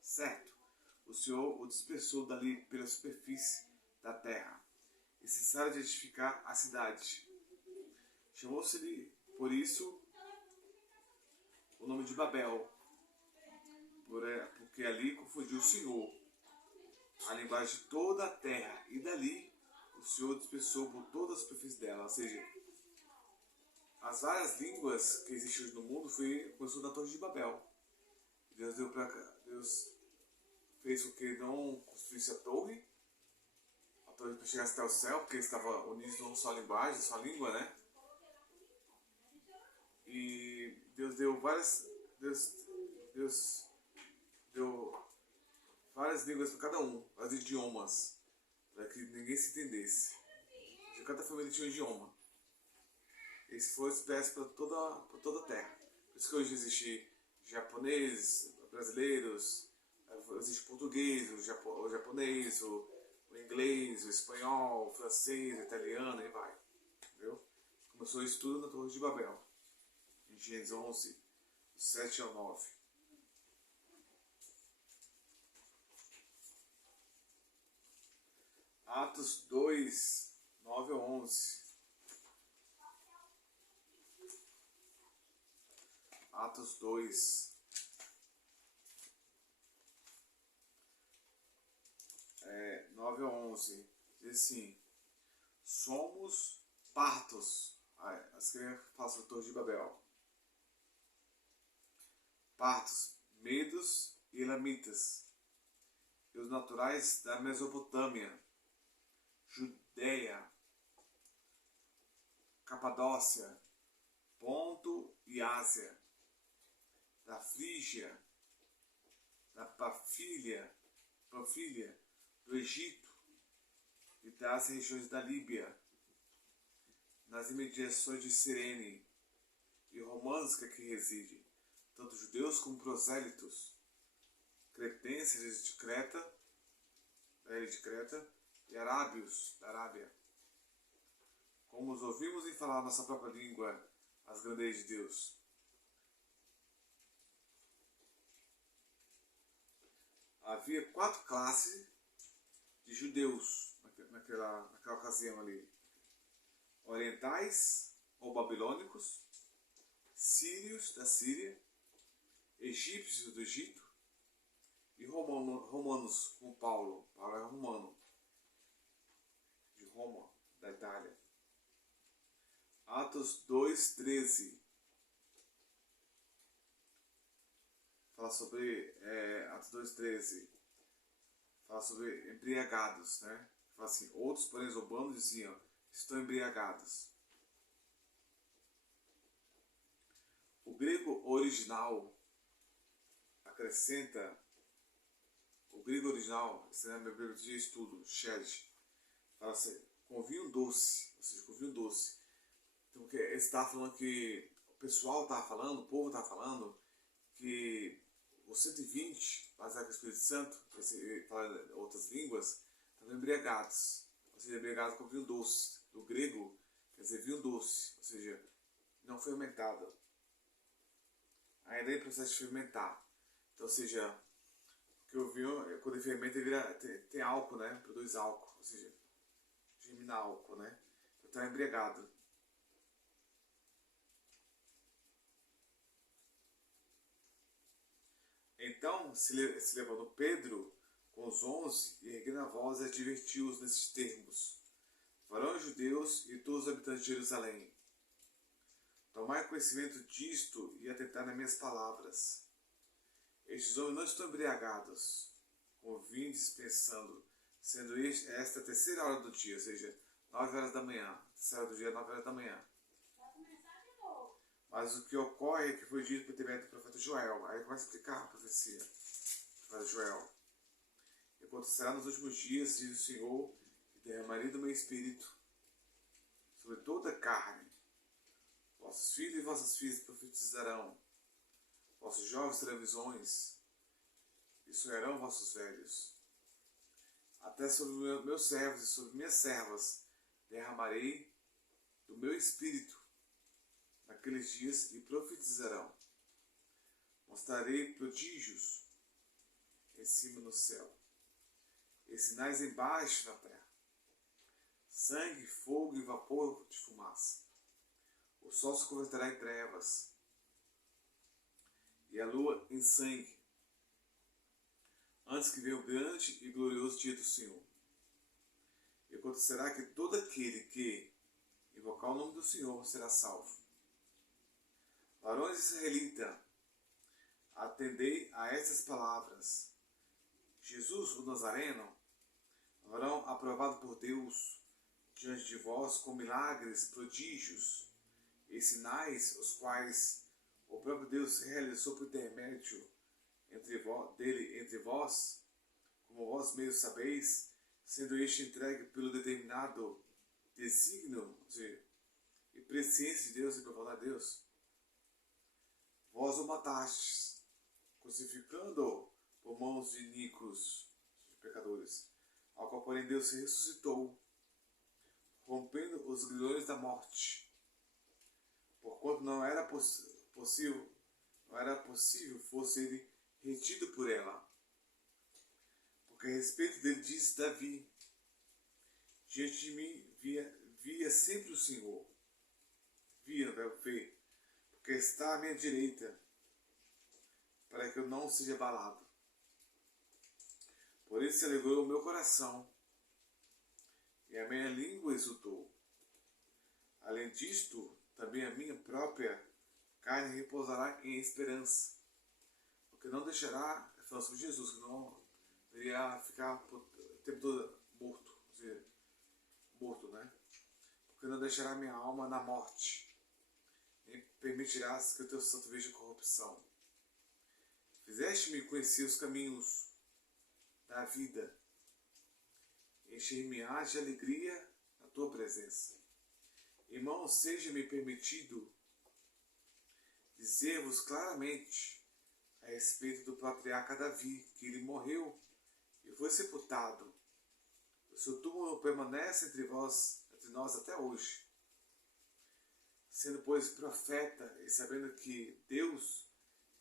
certo, o Senhor o dispersou dali pela superfície da terra, e cessaram de edificar a cidade. Chamou-se-lhe, por isso, o nome de Babel, porque ali confundiu o Senhor a linguagem de toda a terra, e dali o Senhor dispersou por toda a superfície dela. Ou seja, as várias línguas que existem hoje no mundo começou da Torre de Babel. Deus fez com que não construísse a torre para chegar até o céu, porque eles estavam unidos numa só linguagem, só língua, né? E Deus deu várias línguas para cada um, vários idiomas, para que ninguém se entendesse. De cada família tinha um idioma. Esse foi expresso para toda a terra. Por isso que hoje existe japoneses, brasileiros, existe português, o japonês, o inglês, o espanhol, o francês, o italiano, e vai. Entendeu? Começou isso tudo na Torre de Babel, em Gênesis 11, 7 ao 9. Atos 2, 9 ao 11. Atos 2, 9 a 11, diz assim: somos partos, as crianças falam Torre de Babel, partos, medos e elamitas, e os naturais da Mesopotâmia, Judéia, Capadócia, Ponto e Ásia, da Frígia, da Pafília, do Egito e das regiões da Líbia, nas imediações de Cirene, e romanos que aqui residem, tanto judeus como prosélitos, cretenses de Creta, da ilha de Creta, e arábios da Arábia. Como os ouvimos em falar a nossa própria língua, as grandezas de Deus. Havia 4 classes de judeus naquela ocasião ali: orientais ou babilônicos, sírios da Síria, egípcios do Egito e romanos, como Paulo. Paulo é romano, de Roma, da Itália. Atos 2:13 fala sobre Atos 2:13 fala sobre embriagados, né? Fala assim: outros, porém, zombando, diziam: estão embriagados. O grego original acrescenta, esse é meu livro de estudo, Shed, fala assim, com vinho doce, ou seja, com vinho doce. Então, ele está falando que o pessoal está falando, o povo está falando que os 120, baseado no Espírito Santo, que fala outras línguas, estavam embriagados, ou seja, embriagados com vinho doce. Do grego, quer dizer vinho doce, ou seja, não fermentado. Ainda é em processo de fermentar. Então, ou seja, porque o vinho, quando ele fermenta, ele tem álcool, né? Produz álcool, ou seja, germina álcool, né? Então está embriagado. Então se levantou Pedro com os 11 e erguendo a voz advertiu-os nesses termos: varões judeus e todos os habitantes de Jerusalém, tomai conhecimento disto e atentai nas minhas palavras. Estes homens não estão embriagados com vinho dispensando, sendo esta a terceira hora do dia, ou seja, 9 horas da manhã. Terceira do dia, 9 horas da manhã. Vai começar de novo. Mas o que ocorre é que foi dito por intermédio do profeta Joel. Aí começa a explicar a profecia. Profeta Joel. E acontecerá nos últimos dias, diz o Senhor, que derramarei do meu espírito sobre toda a carne. Vossos filhos e vossas filhas profetizarão. Vossos jovens terão visões. E sonharão vossos velhos. Até sobre meus servos e sobre minhas servas derramarei do meu espírito naqueles dias e profetizarão. Mostrarei prodígios em cima no céu e sinais embaixo na terra. Sangue, fogo e vapor de fumaça. O sol se converterá em trevas e a lua em sangue, antes que venha o grande e glorioso dia do Senhor. E acontecerá que todo aquele que invocar o nome do Senhor será salvo. Varões israelitas, atendei a estas palavras. Jesus, o Nazareno, varão aprovado por Deus diante de vós com milagres, prodígios e sinais, os quais o próprio Deus realizou por intermédio entre vós, como vós mesmos sabeis, sendo este entregue pelo determinado desígnio e presciência de Deus e por vontade de Deus. Vós o matastes, crucificando-o por mãos de iníquos, de pecadores, ao qual porém Deus se ressuscitou, rompendo os grilhões da morte, porquanto não era possível fosse ele retido por ela. Porque a respeito dele disse Davi: diante de mim via sempre o Senhor. Via, no verbo ver, porque está à minha direita, para que eu não seja abalado. Por isso se alegrou o meu coração, e a minha língua exultou. Além disto, também a minha própria carne repousará em esperança, porque não deixará, falando sobre Jesus, que não iria ficar o tempo todo morto, ou seja, morto, né? Porque não deixará minha alma na morte, nem permitirás que o teu santo veja corrupção. Fizeste-me conhecer os caminhos da vida, encher-me-ás de alegria na tua presença. Irmãos, seja-me permitido dizer-vos claramente a respeito do patriarca Davi, que ele morreu e foi sepultado. O seu túmulo permanece entre nós até hoje. Sendo, pois, profeta e sabendo que Deus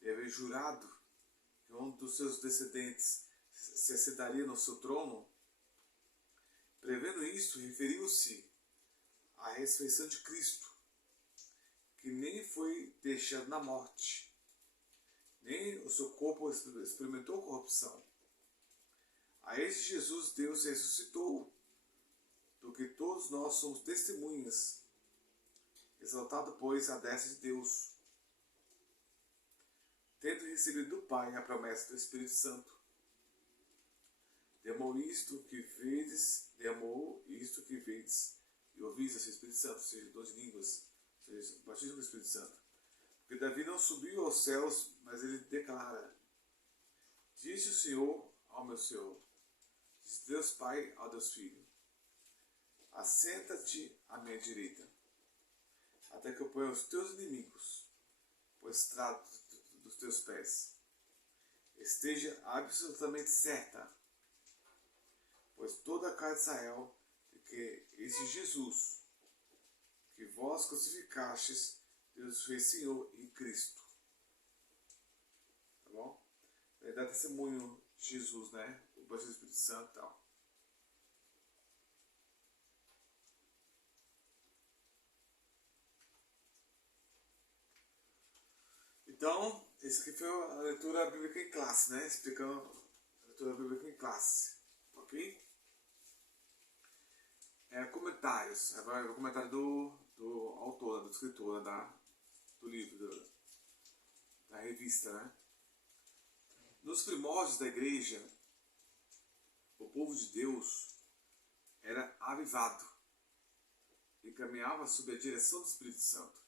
lhe havia jurado que um dos seus descendentes se assentaria no seu trono, prevendo isso, referiu-se à ressurreição de Cristo, que nem foi deixado na morte, nem o seu corpo experimentou corrupção. A este Jesus Deus ressuscitou, do que todos nós somos testemunhas, exaltado, pois, à destra de Deus, tendo recebido do Pai a promessa do Espírito Santo. Derramou isto que vedes, e ouvis o Espírito Santo, ou seja, dom de línguas, ou seja, o batismo do Espírito Santo. Porque Davi não subiu aos céus, mas ele declara: disse o Senhor ao meu Senhor, disse Deus Pai ao Deus Filho: assenta-te à minha direita, até que eu ponha os teus inimigos por estrado dos teus pés. Esteja absolutamente certa, pois toda a casa de Israel, de que esse Jesus, que vós crucificastes, Deus fez Senhor e Cristo. Tá bom? Ele dá testemunho de Jesus, né? O batismo do Espírito Santo e tal. Então, esse aqui foi a leitura bíblica em classe, né? Explicando a leitura bíblica em classe. Ok? Comentários. Agora o comentário do autor, do escritor, do livro, da revista, né? Nos primórdios da igreja, o povo de Deus era avivado. e caminhava sob a direção do Espírito Santo.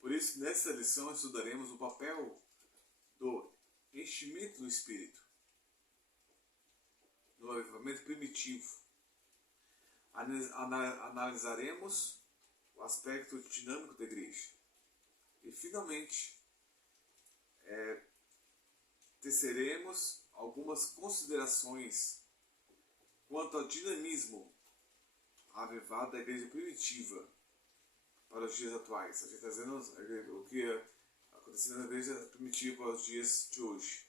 Por isso, nessa lição, estudaremos o papel do enchimento do Espírito no avivamento primitivo. Analisaremos o aspecto dinâmico da igreja. E, finalmente, teceremos algumas considerações quanto ao dinamismo avivado da igreja primitiva para os dias atuais. A gente está dizendo o que aconteceu na igreja primitiva para os dias de hoje.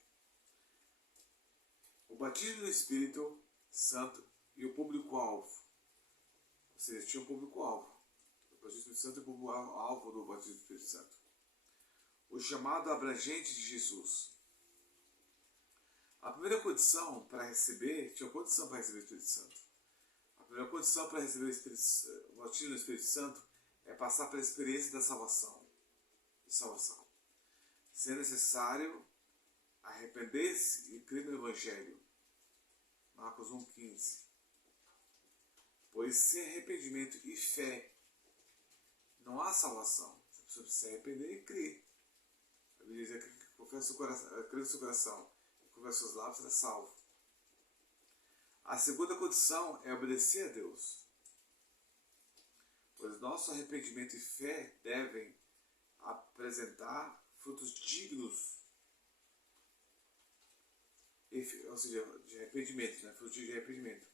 O batismo do Espírito Santo e o público-alvo. Ou seja, tinha um público-alvo. O batismo do Espírito Santo e o público-alvo do batismo do Espírito Santo. O chamado abrangente de Jesus. A primeira condição para receber, tinha uma condição para receber o Espírito Santo. A primeira condição para receber o batismo do Espírito Santo é passar pela experiência da salvação. Se é necessário arrepender-se e crer no Evangelho. Marcos 1,15. Pois sem arrependimento e fé não há salvação. Você precisa se arrepender e crer. A Bíblia diz que confessa o coração, crê no seu coração e confessa os seus lábios, será salvo. A segunda condição é obedecer a Deus. Pois nosso arrependimento e fé devem apresentar frutos dignos, ou seja, de arrependimento, né? Frutos de arrependimento.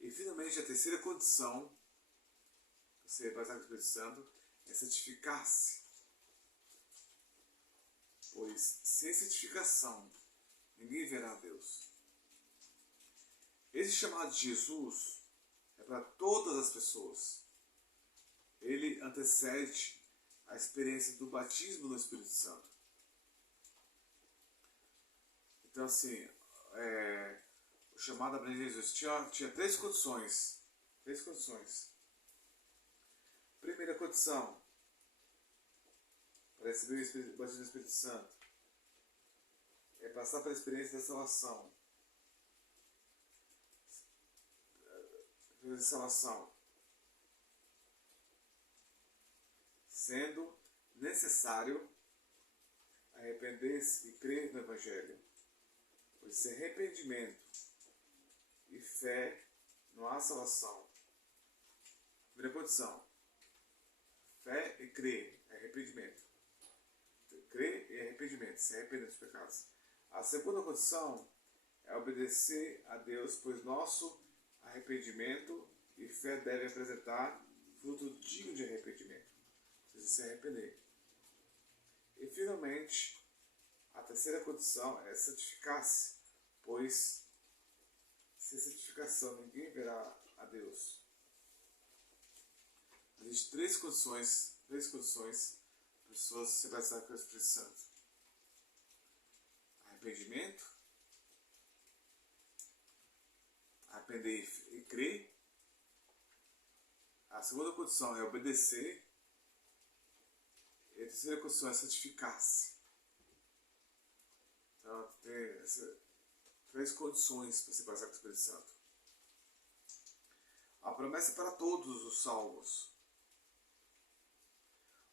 E finalmente a terceira condição, ser batizado com o Espírito Santo, é santificar-se. Pois sem santificação ninguém verá a Deus. Esse chamado de Jesus é para todas as pessoas. Ele antecede a experiência do batismo no Espírito Santo. Então, assim, o chamado abrangente de Jesus tinha três condições. Primeira condição, para receber o batismo do Espírito Santo, é passar pela experiência da salvação. Sendo necessário arrepender-se e crer no Evangelho. Pois sem arrependimento e fé não há salvação. Primeira condição: fé e crer, arrependimento. Crer e arrependimento, se arrepender dos pecados. A segunda condição é obedecer a Deus, pois nosso arrependimento e fé devem apresentar fruto digno de arrependimento. Precisa se arrepender. E finalmente, a terceira condição é santificar-se, pois sem santificação ninguém verá a Deus. Existem três condições para pessoas se batizarem com o Espírito Santo: arrependimento, arrepender e crer. A segunda condição é obedecer. E a terceira condição é santificar-se. Então, tem essas três condições para se batizar com o Espírito Santo. A promessa é para todos os salvos.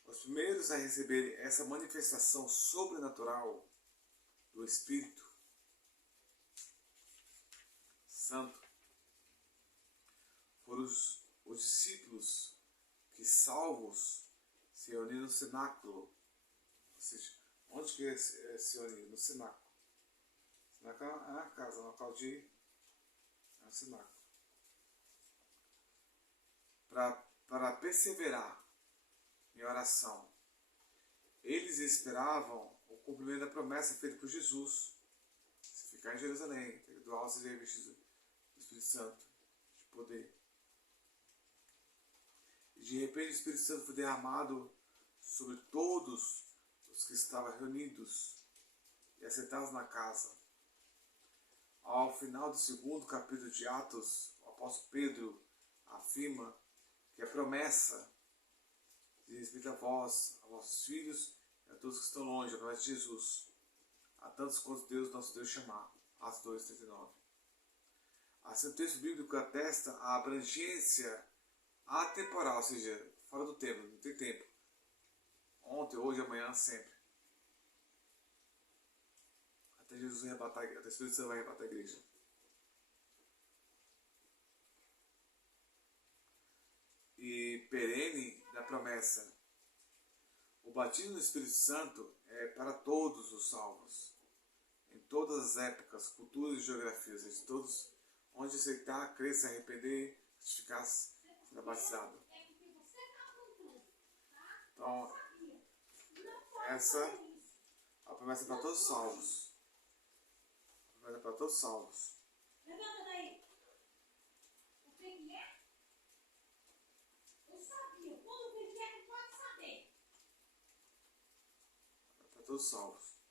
Os primeiros a receber essa manifestação sobrenatural do Espírito Santo foram os discípulos que, salvos, se reuniram no cenáculo. Ou seja, onde que se reuniram? No cenáculo. O cenáculo é a casa, no local de cenáculo. Para perseverar em oração. Eles esperavam o cumprimento da promessa feita por Jesus. Se ficar em Jerusalém, do alto seja revestido do Espírito Santo, de poder. E de repente o Espírito Santo foi derramado sobre todos os que estavam reunidos e assentados na casa. Ao final do segundo capítulo de Atos, o apóstolo Pedro afirma que a promessa diz respeito a vós, a vossos filhos e a todos que estão longe, a promessa de Jesus, a tantos quanto Deus, nosso Deus, chamar. Atos 2:39. Assim, o texto bíblico atesta a abrangência atemporal, ou seja, fora do tempo, não tem tempo. Ontem, hoje, amanhã, sempre. Até Jesus arrebatar, até o Espírito Santo vai arrebatar a igreja. E perene da promessa. O batismo no Espírito Santo é para todos os salvos. Em todas as épocas, culturas e geografias, de todos, onde aceitar, crer, se arrepender, justificar-se, será batizado. Então, essa a promessa é para todos os salvos. A promessa é para todos os salvos. Levanta daí. O que é? Eu sabia. Quando o que é, não pode saber. É para todos os salvos.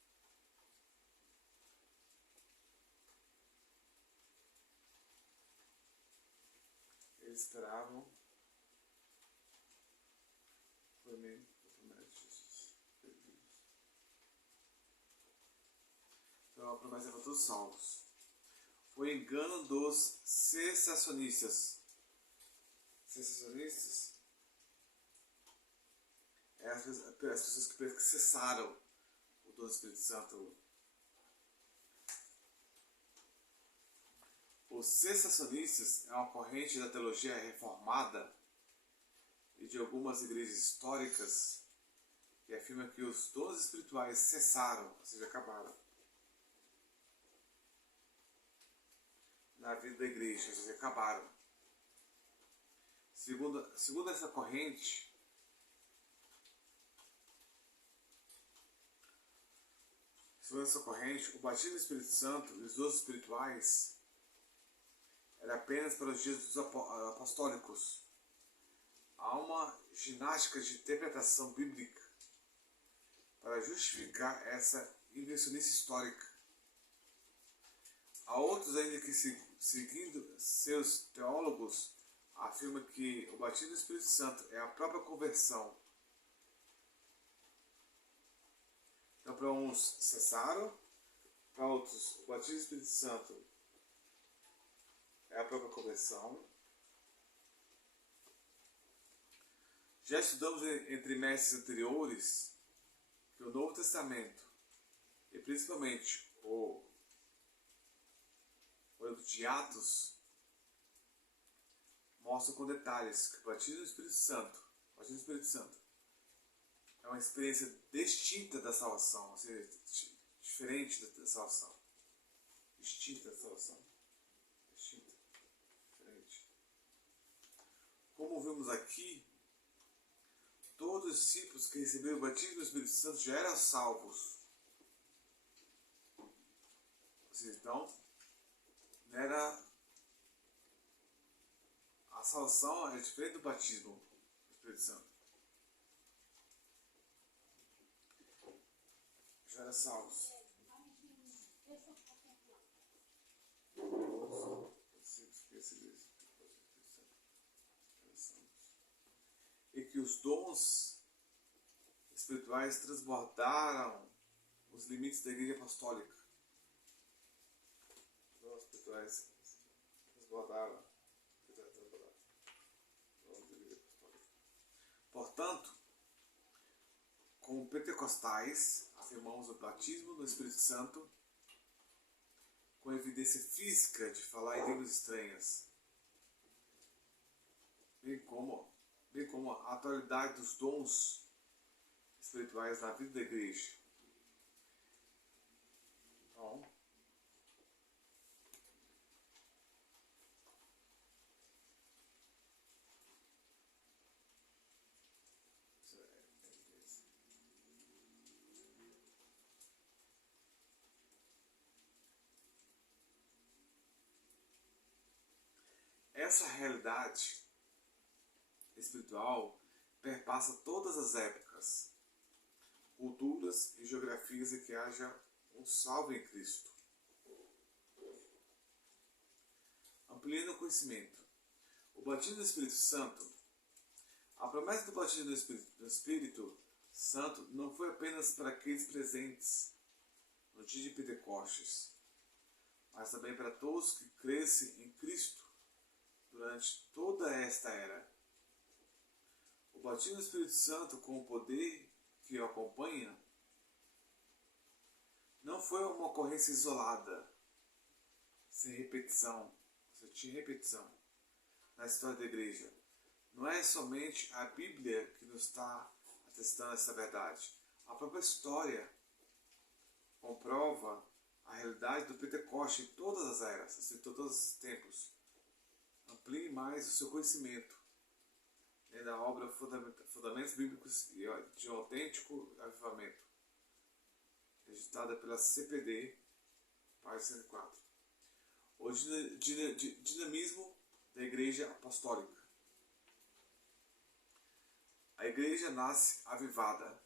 Eles esperavam por mim, por promessa de Jesus. Então a promessa é para todos os salvos. Foi engano dos cessacionistas. Cessacionistas é as pessoas que cessaram o dom do Espírito Santo. Os cessacionistas é uma corrente da teologia reformada e de algumas igrejas históricas que afirma que os dons espirituais cessaram, ou seja, acabaram na vida da igreja, ou seja, acabaram. Segundo essa corrente, o batismo do Espírito Santo e os dons espirituais era apenas para os dias dos apostólicos. Há uma ginástica de interpretação bíblica para justificar essa invencionice histórica. Há outros ainda que, seguindo seus teólogos, afirmam que o batismo do Espírito Santo é a própria conversão. Então, para uns cessaram, para outros o batismo do Espírito Santo é a própria conversão. Já estudamos entre mestres anteriores que o Novo Testamento, e principalmente o livro de Atos, mostra com detalhes que o batismo do Espírito Santo é uma experiência distinta da salvação, ou seja, diferente da salvação. Distinta da salvação. Distinta. Diferente. Como vimos aqui, todos os discípulos que receberam o batismo do Espírito Santo já eram salvos. Ou seja, então, não era... A salvação é diferente do batismo do Espírito Santo. Já eram salvos. E que os dons espirituais transbordaram os limites da igreja apostólica. Os dons espirituais transbordaram. Portanto, como pentecostais, afirmamos o batismo no Espírito Santo com evidência física de falar em línguas estranhas, bem como a atualidade dos dons espirituais na vida da igreja. Então, essa realidade espiritual perpassa todas as épocas, culturas e geografias em que haja um salvo em Cristo. Ampliando o conhecimento. O batismo do Espírito Santo. A promessa do batismo do Espírito Santo não foi apenas para aqueles presentes no dia de Pentecostes, mas também para todos que crescem em Cristo durante toda esta era. O batismo do Espírito Santo com o poder que o acompanha não foi uma ocorrência isolada, sem repetição, só tinha repetição na história da igreja. Não é somente a Bíblia que nos está atestando essa verdade. A própria história comprova a realidade do Pentecoste em todas as eras, em todos os tempos. Amplie mais o seu conhecimento da obra Fundamentos Bíblicos de um Autêntico Avivamento, editada pela CPD, página 104. O dinamismo da Igreja Apostólica. A Igreja nasce avivada.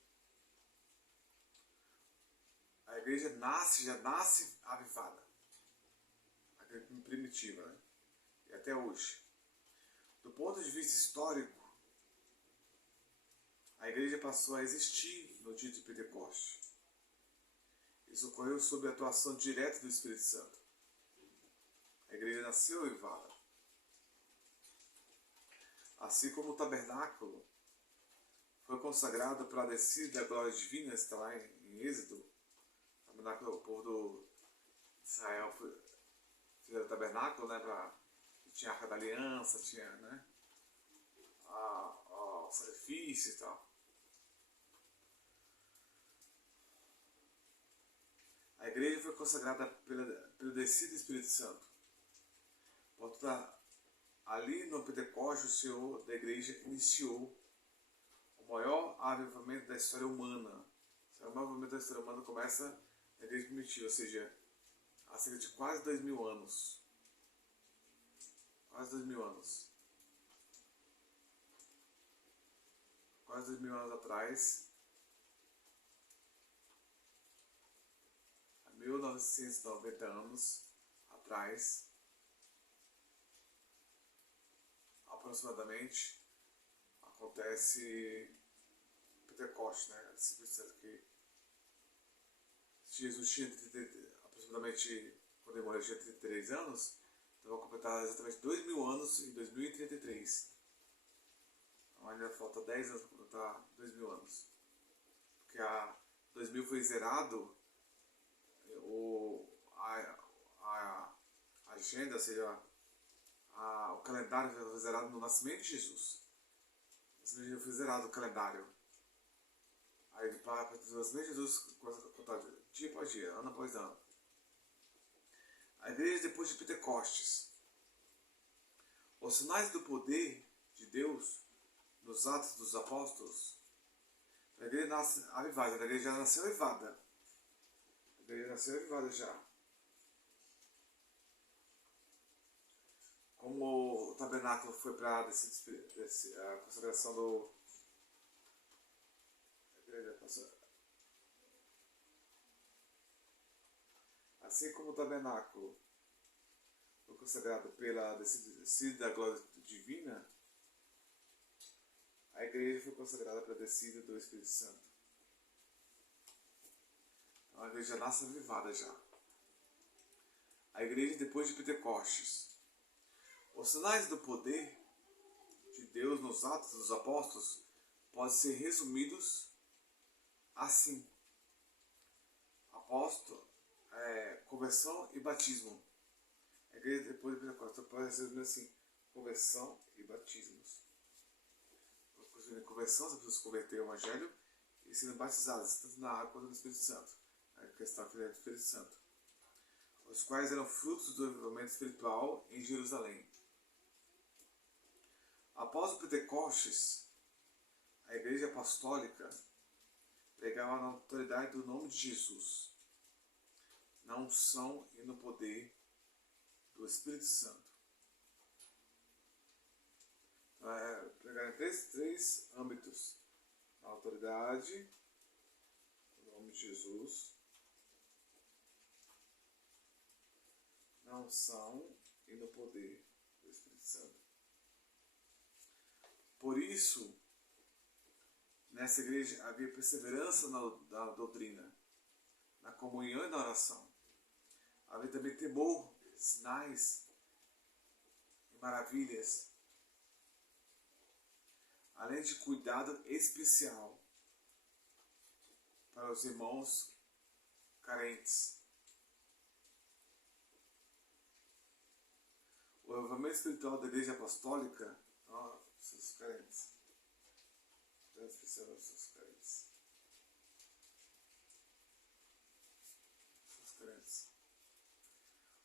A Igreja já nasce avivada. A Igreja primitiva, né? E até hoje. Do ponto de vista histórico, a Igreja passou a existir no dia de Pentecoste. Isso ocorreu sob a atuação direta do Espírito Santo. A Igreja nasceu avivada. Assim como o tabernáculo foi consagrado para a descida da glória divina, está lá em Êxodo. O tabernáculo, o povo do Israel fizeram o tabernáculo, né, tinha a Arca da Aliança, tinha, né, o sacrifício e tal. A igreja foi consagrada pela descida do Espírito Santo. Portanto, ali no Pentecostes, o Senhor da igreja iniciou o maior avivamento da história humana. O maior avivamento da história humana começa na igreja primitiva, ou seja, há cerca de quase 2000 anos. Quase 2000 anos. Quase 2000 anos atrás, há 1990 anos atrás, aproximadamente, acontece Pentecoste, né? Que Jesus tinha aproximadamente, quando ele morreu, tinha 33 anos, então vai completar exatamente 2000 anos em 2033. Então ainda falta 10 anos para completar 2000 anos. Porque a 2000 foi zerado a agenda, ou seja, o calendário foi zerado no nascimento de Jesus. O nascimento de Jesus foi zerado o calendário. Aí para o nascimento de Jesus começa a contar dia após dia, ano após ano. A igreja depois de Pentecostes. Os sinais do poder de Deus nos Atos dos Apóstolos. A igreja nasce avivada, a igreja já nasceu avivada. A igreja nasceu avivada já. Como o tabernáculo foi para a consagração do... Assim como o tabernáculo foi consagrado pela descida da glória divina, a igreja foi consagrada para a descida do Espírito Santo. Então a igreja nasce avivada já. A igreja depois de Pentecostes. Os sinais do poder de Deus nos Atos dos Apóstolos podem ser resumidos assim: apóstolo, conversão e batismo. A igreja depois de Pentecostes pode ser resumir assim: conversão e batismos. Conversão, as pessoas se converteram ao Evangelho e sendo batizadas, tanto na água quanto no Espírito Santo. A questão aqui é do Espírito Santo. Os quais eram frutos do avivamento espiritual em Jerusalém. Após o Pentecostes, a igreja apostólica pregava na autoridade do nome de Jesus, na unção e no poder do Espírito Santo. Pregar em três âmbitos: na autoridade, no nome de Jesus, na unção e no poder do Espírito Santo. Por isso, nessa igreja havia perseverança na doutrina, na comunhão e na oração. Havia também temor, sinais e maravilhas. além de cuidado especial para os irmãos carentes. O avivamento espiritual da Igreja Apostólica, seus carentes, cuidado especial para os seus carentes.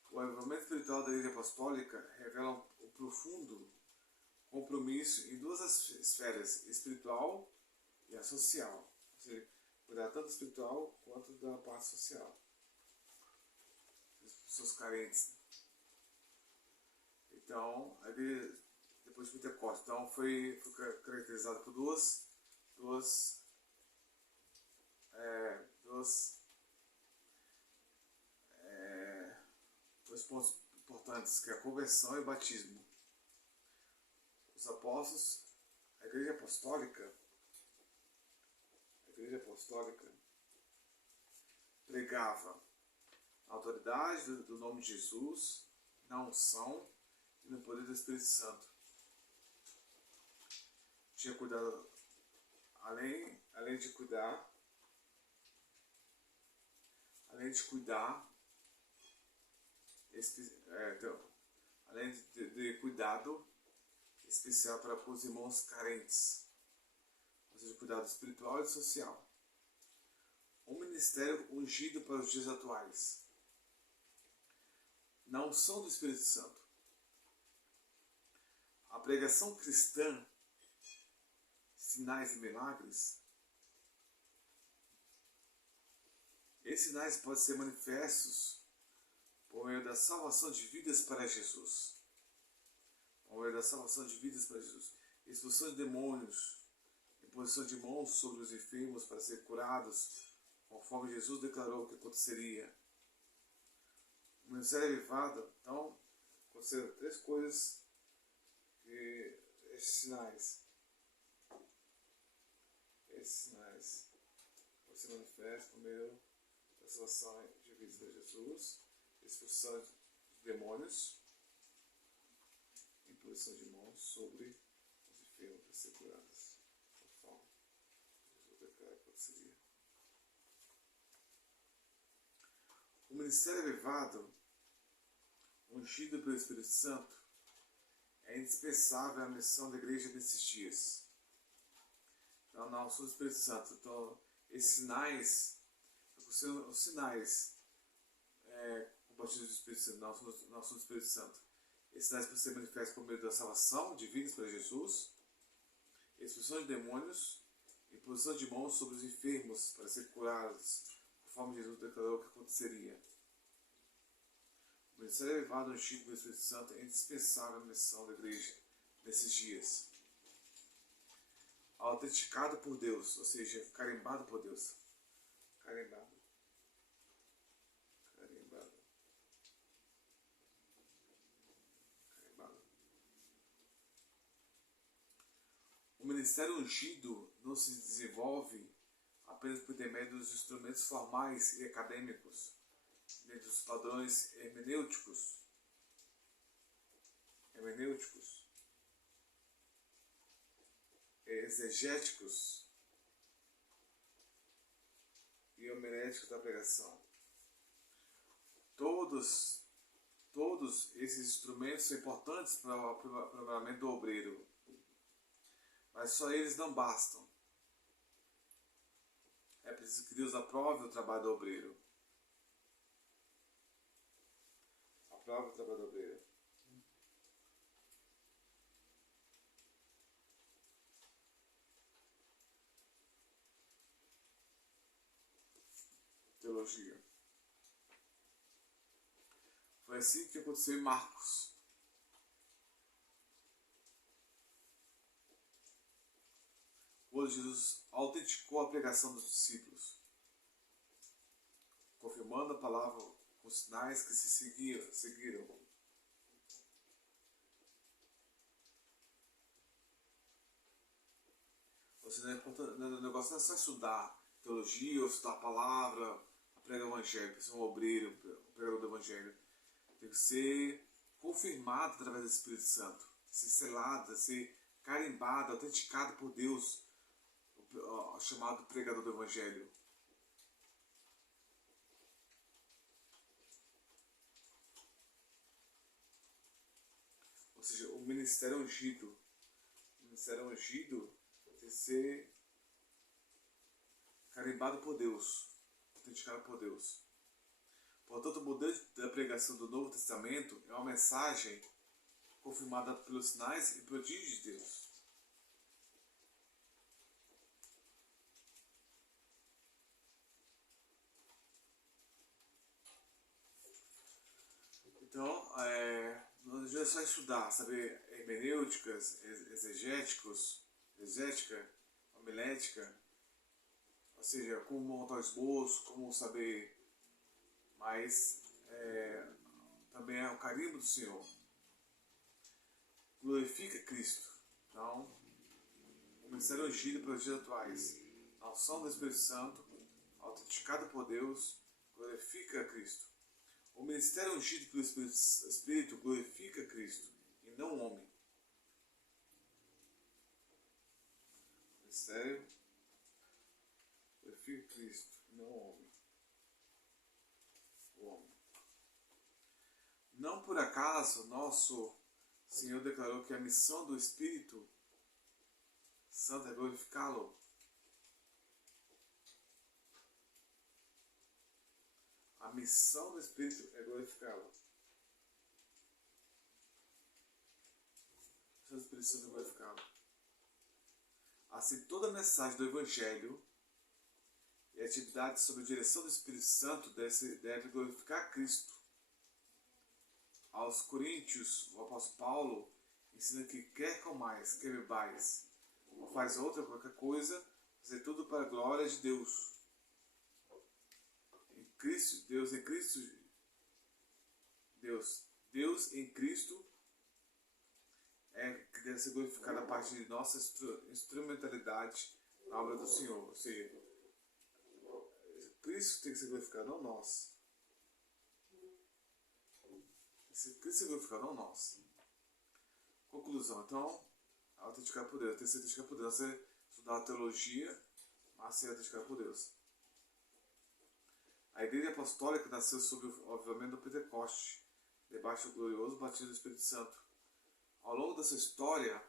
O avivamento espiritual da Igreja Apostólica revela o profundo compromisso em duas esferas, espiritual e a social. Ou seja, cuidar tanto espiritual quanto da parte social. As pessoas carentes. Então, a igreja, depois de Pentecostes, então foi caracterizada por dois pontos importantes, que é a conversão e o batismo. Os apóstolos, a igreja apostólica pregava a autoridade do nome de Jesus, na unção e no poder do Espírito Santo. Tinha cuidado, além de cuidar, além de cuidado especial para os irmãos carentes, ou seja, cuidado espiritual e social. Um ministério ungido para os dias atuais. Na unção do Espírito Santo. A pregação cristã, sinais e milagres. Esses sinais podem ser manifestos por meio da salvação de vidas para Jesus. Por meio da salvação de vidas para Jesus. Expulsão de demônios. Imposição de mãos sobre os enfermos para serem curados, conforme Jesus declarou que aconteceria. O ministério avivado, então, aconteceram três coisas que esses sinais podem ser manifestos por meio da salvação de vidas para Jesus, expulsão de demônios, imposição de mãos sobre os enfermos para serem curados, conforme Jesus declarou que aconteceria. O ministério avivado, ungido pelo Espírito Santo, é indispensável à missão da igreja nesses dias. Então, na unção do Espírito Santo, então, esses sinais, os sinais com o batismo do Espírito Santo, na unção do Espírito Santo, esses sinais podem ser manifestos por meio da salvação de vidas para Jesus, expulsão de demônios, imposição de mãos sobre os enfermos para serem curados, conforme Jesus declarou que aconteceria. O ministério elevado ungido pelo Espírito Santo é indispensável à missão da igreja nesses dias. Autenticado por Deus, ou seja, carimbado por Deus. Carimbado. O ministério ungido não se desenvolve apenas por intermédio dos instrumentos formais e acadêmicos, nem dos padrões hermenêuticos, exegéticos e homiléticos da pregação. Todos esses instrumentos são importantes para o aprimoramento do obreiro, mas só eles não bastam. É preciso que Deus aprove o trabalho do obreiro. Aprove o trabalho do obreiro. Teologia. Foi assim que aconteceu em Marcos. Quando Jesus autenticou a pregação dos discípulos, confirmando a palavra com sinais que se seguiram. Ou seja, o negócio não é só estudar teologia, ou estudar a palavra, pregar o evangelho, para ser um obreiro, um pregador do evangelho. Tem que ser confirmado através do Espírito Santo, ser selado, ser carimbado, autenticado por Deus, chamado pregador do Evangelho. Ou seja, o ministério ungido. O ministério ungido tem que ser carimbado por Deus, autenticado por Deus. Portanto, o modelo da pregação do Novo Testamento é uma mensagem confirmada pelos sinais e prodígios de Deus. Então, nós já só estudar, saber hermenêuticas, exegética, homilética, ou seja, como montar o esboço, como saber, mas também é o carimbo do Senhor. Glorifica Cristo. Então, o ministério ungido pelos dias atuais, a unção do Espírito Santo, autenticado por Deus, glorifica Cristo. O ministério ungido pelo Espírito glorifica Cristo e não o homem. O ministério glorifica Cristo e não o homem. O homem. Não por acaso nosso Senhor declarou que a missão do Espírito Santo é glorificá-lo. A missão do Espírito é glorificá-lo. A missão do Espírito Santo é glorificá-lo. Assim, toda a mensagem do Evangelho e a atividade sob a direção do Espírito Santo deve glorificar Cristo. Aos Coríntios, o apóstolo Paulo ensina que quer comais, quer bebais, ou faz outra qualquer coisa, fazer tudo para a glória de Deus. Cristo, Deus em Cristo, Deus em Cristo é que deve ser glorificado a partir de nossa instrumentalidade na obra do Senhor. Ou seja, Cristo tem que ser glorificado, não nós. Cristo é glorificado, não nós. Conclusão, então, autenticar por Deus. Tem que ser autenticado por Deus. Você estudar a teologia, mas ser autenticado por Deus. A Igreja Apostólica nasceu sob o avivamento do Pentecoste, debaixo do glorioso batismo do Espírito Santo. Ao longo dessa história,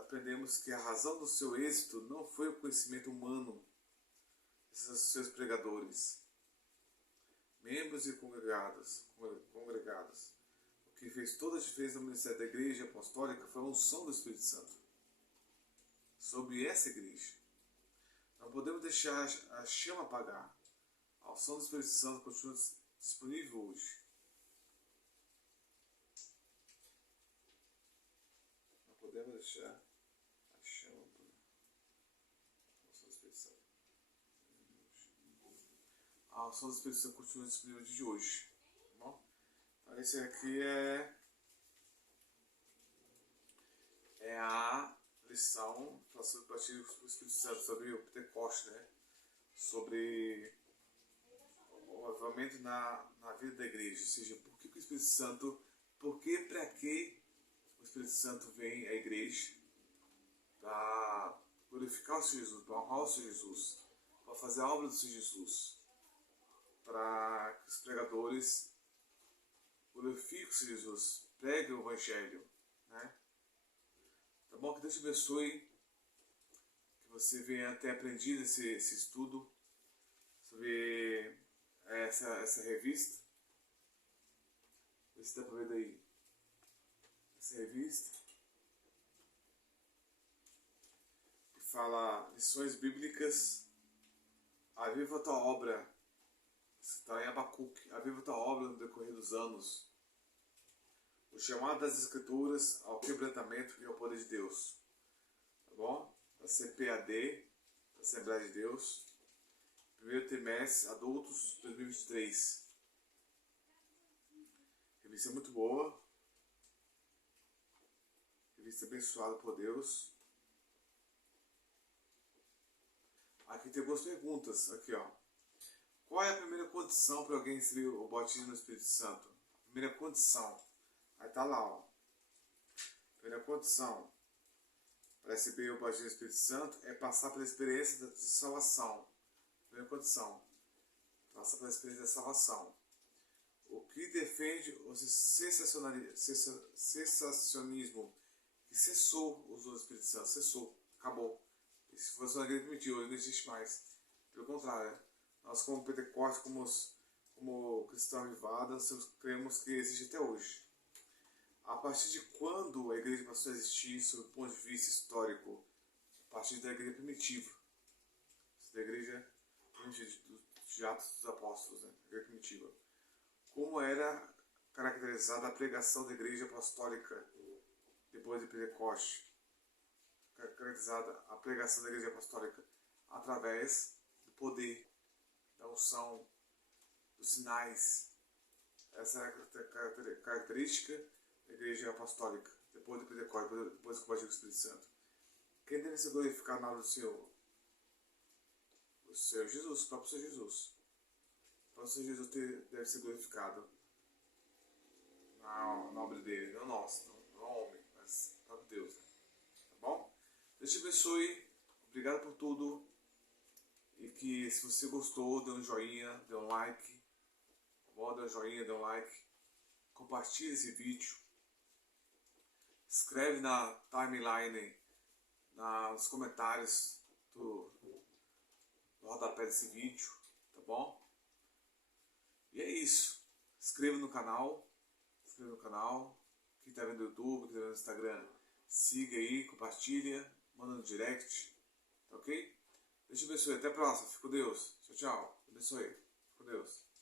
aprendemos que a razão do seu êxito não foi o conhecimento humano desses seus pregadores, membros e congregados. O que fez toda a diferença no ministério da Igreja Apostólica foi a unção do Espírito Santo sobre essa igreja. Não podemos deixar a chama apagar. A unção do Espírito Santo continua disponível hoje. Não podemos deixar a chama apagar. A unção do Espírito Santo. A unção do Espírito Santo continua disponível no dia de hoje. Tá bom? Então, esse aqui é a lição sobre o batismo do Espírito Santo, sobre o Pentecoste, né? Sobre o avivamento na vida da igreja, ou seja, por que o Espírito Santo, para que o Espírito Santo vem à igreja? Para glorificar o Senhor Jesus, para honrar o Senhor Jesus, para fazer a obra do Senhor Jesus, para que os pregadores glorifiquem o Senhor Jesus, preguem o Evangelho, né? Tá bom? Que Deus te abençoe, que você venha ter aprendido esse estudo sobre essa revista. Vê se dá pra ver daí. Essa revista que fala lições bíblicas. Aviva a tua obra. Está em Abacuque. Aviva a tua obra no decorrer dos anos. O chamado das Escrituras ao quebrantamento e ao poder de Deus. Tá bom? Da CPAD, da Assembleia de Deus. Primeiro trimestre, adultos, 2023. Revista muito boa. Revista abençoada por Deus. Aqui tem algumas perguntas. Aqui, ó. Qual é a primeira condição para alguém receber o batismo no Espírito Santo? A primeira condição. Aí tá lá, ó. primeira condição para receber o batismo do Espírito Santo é passar pela experiência de salvação. Primeira condição, passar pela experiência da salvação. O que defende o sensacionismo que cessou o uso do Espírito Santo, cessou, acabou. E se fosse uma igreja primitiva, hoje não existe mais. Pelo contrário, nós como Pentecostes, como cristãos avivados, cremos que existe até hoje. A partir de quando a igreja passou a existir, sob o ponto de vista histórico? A partir da igreja primitiva. Da igreja de Atos dos Apóstolos, né? A igreja primitiva. Como era caracterizada a pregação da igreja apostólica depois de Pentecoste? Caracterizada a pregação da igreja apostólica através do poder, da unção, dos sinais. Essa é a característica da igreja apostólica, depois do Pentecostes, depois do batismo do Espírito Santo. Quem deve ser glorificado na obra do Senhor? O Senhor Jesus, o próprio Senhor Jesus. O próprio Senhor Jesus deve ser glorificado na obra dele, não nosso, não homem, mas o próprio Deus. Né? Tá bom? Deus te abençoe, obrigado por tudo. E que se você gostou, dê um joinha, dê um like. Tá bom? Dê um joinha, dê um like. Compartilhe esse vídeo. Escreve na timeline, nos comentários do rodapé desse vídeo, tá bom? E é isso. Inscreva no canal. Quem tá vendo no YouTube, quem tá vendo no Instagram, siga aí, compartilha, manda no direct, tá ok? Deus te abençoe. Até a próxima. Fique com Deus. Tchau, tchau. Abençoe. Fique com Deus.